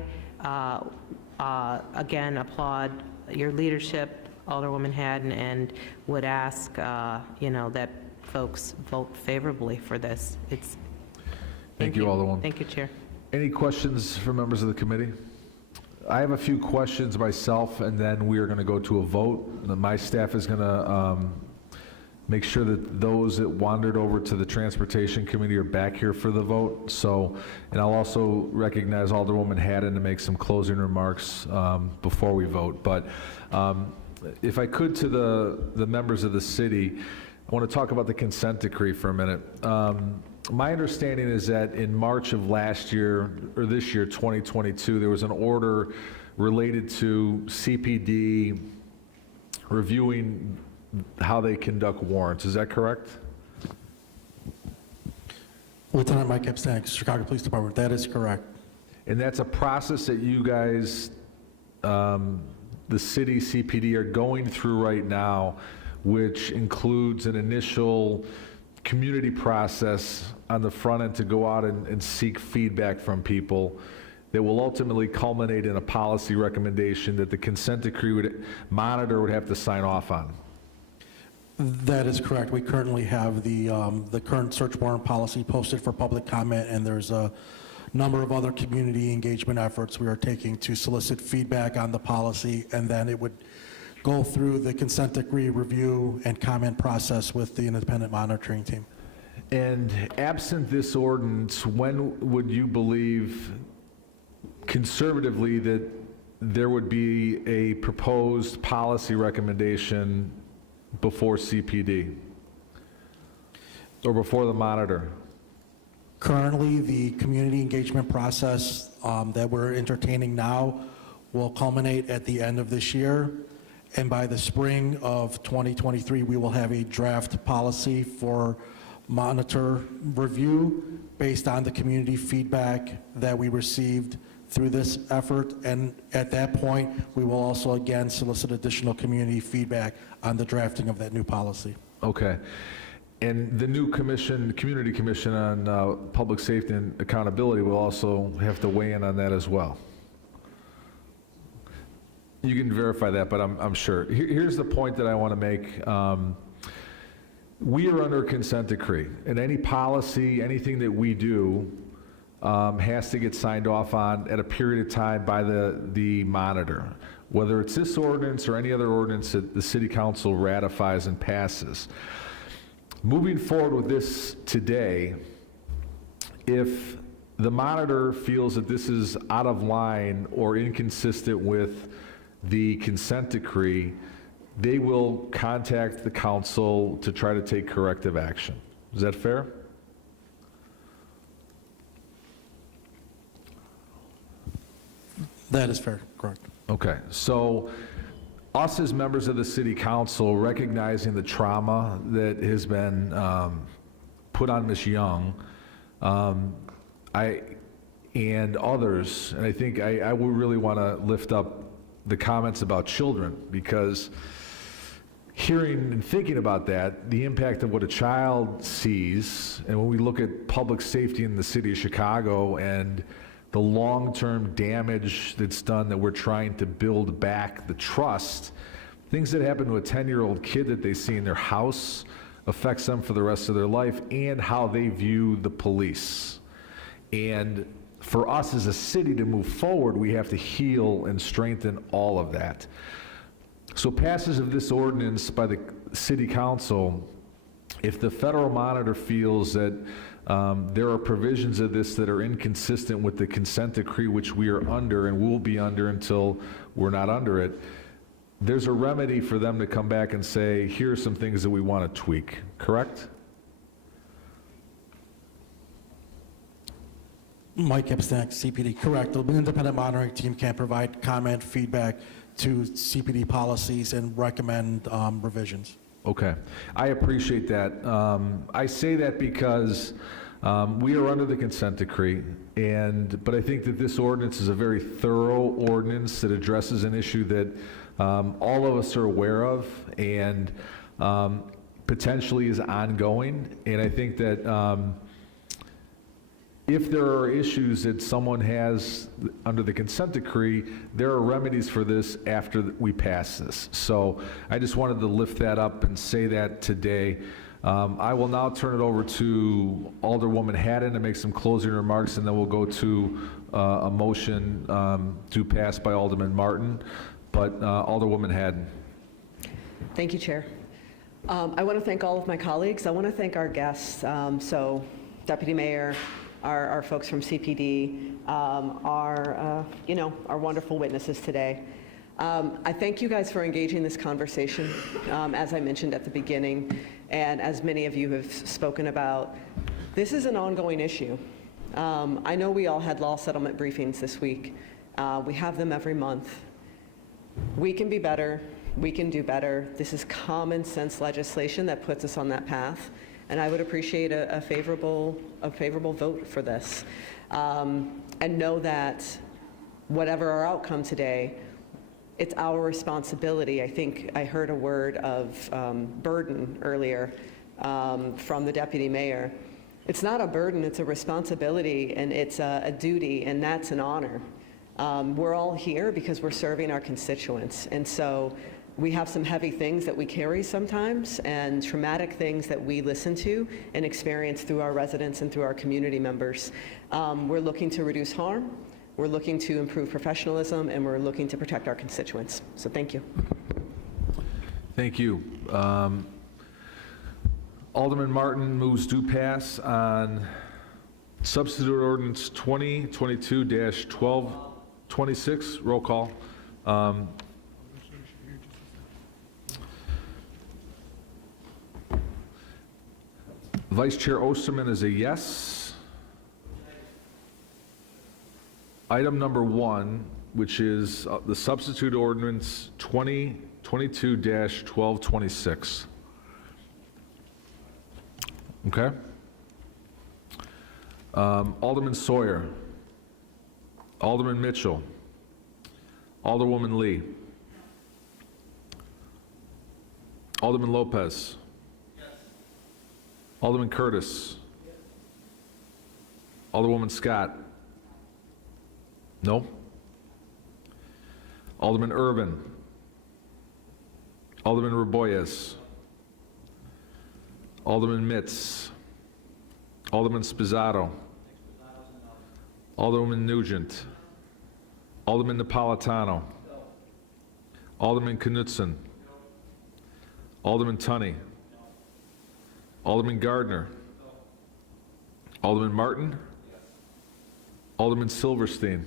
again, applaud your leadership, Alderwoman Haddon, and would ask, you know, that folks vote favorably for this. Thank you, Alderwoman. Thank you, Chair. Any questions from members of the committee? I have a few questions myself, and then we are going to go to a vote. My staff is going to make sure that those that wandered over to the Transportation Committee are back here for the vote. So, and I'll also recognize Alderwoman Haddon to make some closing remarks before we vote. But if I could, to the members of the city, I want to talk about the consent decree for a minute. My understanding is that in March of last year, or this year, 2022, there was an order related to CPD reviewing how they conduct warrants. Is that correct? Lieutenant Mike Epstein, Chicago Police Department, that is correct. And that's a process that you guys, the city CPD, are going through right now, which includes an initial community process on the front end to go out and seek feedback from people that will ultimately culminate in a policy recommendation that the consent decree monitor would have to sign off on. That is correct. We currently have the current search warrant policy posted for public comment, and there's a number of other community engagement efforts we are taking to solicit feedback on the policy, and then it would go through the consent decree review and comment process with the independent monitoring team. And absent this ordinance, when would you believe conservatively that there would be a proposed policy recommendation before CPD or before the monitor? Currently, the community engagement process that we're entertaining now will culminate at the end of this year, and by the spring of 2023, we will have a draft policy for monitor review based on the community feedback that we received through this effort, and at that point, we will also again solicit additional community feedback on the drafting of that new policy. Okay. And the new commission, Community Commission on Public Safety and Accountability, will also have to weigh in on that as well. You can verify that, but I'm sure. Here's the point that I want to make. We are under consent decree, and any policy, anything that we do has to get signed off on at a period of time by the monitor, whether it's this ordinance or any other ordinance that the city council ratifies and passes. Moving forward with this today, if the monitor feels that this is out of line or inconsistent with the consent decree, they will contact the council to try to take corrective action. Is that fair? That is fair, correct. Okay, so us as members of the city council, recognizing the trauma that has been put on Ms. Young, and others, and I think I would really want to lift up the comments about children, because hearing and thinking about that, the impact of what a child sees, and when we look at public safety in the city of Chicago and the long-term damage that's done, that we're trying to build back the trust, things that happen to a 10-year-old kid that they see in their house affects them for the rest of their life, and how they view the police. And for us as a city to move forward, we have to heal and strengthen all of that. So passage of this ordinance by the city council, if the federal monitor feels that there are provisions of this that are inconsistent with the consent decree, which we are under and will be under until we're not under it, there's a remedy for them to come back and say, here are some things that we want to tweak, correct? Mike Epstack, CPD, correct. The independent monitoring team can provide comment, feedback to CPD policies and recommend revisions. Okay, I appreciate that. I say that because we are under the consent decree, but I think that this ordinance is a very thorough ordinance that addresses an issue that all of us are aware of and potentially is ongoing. And I think that if there are issues that someone has under the consent decree, there are remedies for this after we pass this. So I just wanted to lift that up and say that today. I will now turn it over to Alderwoman Haddon to make some closing remarks, and then we'll go to a motion to pass by Alderman Martin. But Alderwoman Haddon. Thank you, Chair. I want to thank all of my colleagues. I want to thank our guests. So Deputy Mayor, our folks from CPD, our wonderful witnesses today. I thank you guys for engaging this conversation, as I mentioned at the beginning, and as many of you have spoken about. This is an ongoing issue. I know we all had law settlement briefings this week. We have them every month. We can be better. We can do better. This is common sense legislation that puts us on that path. And I would appreciate a favorable vote for this. And know that whatever our outcome today, it's our responsibility. I think I heard a word of burden earlier from the deputy mayor. It's not a burden, it's a responsibility, and it's a duty, and that's an honor. We're all here because we're serving our constituents, and so we have some heavy things that we carry sometimes, and traumatic things that we listen to and experience through our residents and through our community members. We're looking to reduce harm, we're looking to improve professionalism, and we're looking to protect our constituents. So thank you. Thank you. Alderman Martin moves to pass on substitute ordinance 2022-1226. Roll call. Vice Chair Osterman is a yes. Item number 1, which is the substitute ordinance 2022-1226. Okay. Alderman Sawyer. Alderman Mitchell. Alderwoman Lee. Alderman Lopez. Alderman Curtis. Alderwoman Scott. No. Alderman Urban. Alderman Raboyes. Alderman Mitz. Alderman Spizzato. Alderwoman Nugent. Alderman Napolitano. Alderman Knutson. Alderman Tunney. Alderman Gardner. Alderman Martin. Alderman Silverstein.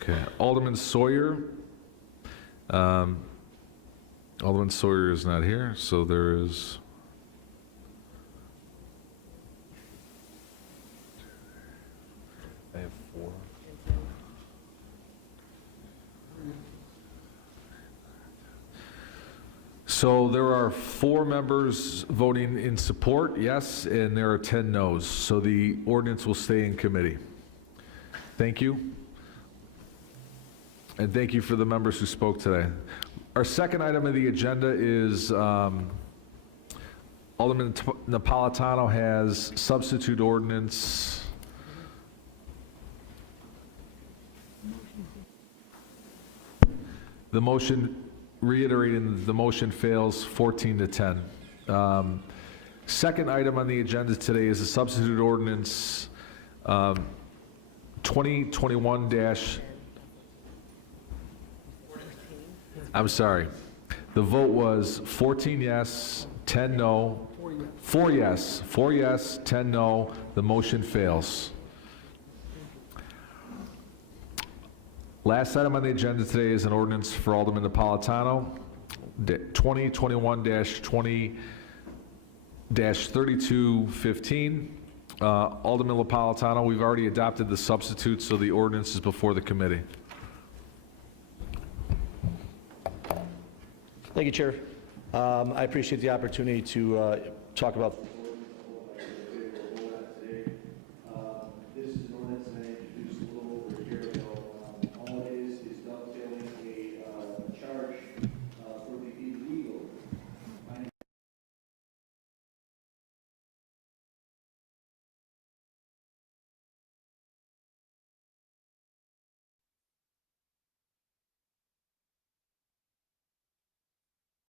Okay, Alderman Sawyer. Alderman Sawyer is not here, so there is. I have 4. So there are 4 members voting in support, yes, and there are 10 noes. So the ordinance will stay in committee. Thank you. And thank you for the members who spoke today. Our second item of the agenda is Alderman Napolitano has substitute ordinance. The motion, reiterating, the motion fails 14-10. Second item on the agenda today is a substitute ordinance 2021- I'm sorry. The vote was 14 yes, 10 no. 4 yes, 10 no. The motion fails. Last item on the agenda today is an ordinance for Alderman Napolitano, 2021-20-3215. Alderman Napolitano, we've already adopted the substitute, so the ordinance is before the committee. Thank you, Chair. I appreciate the opportunity to talk about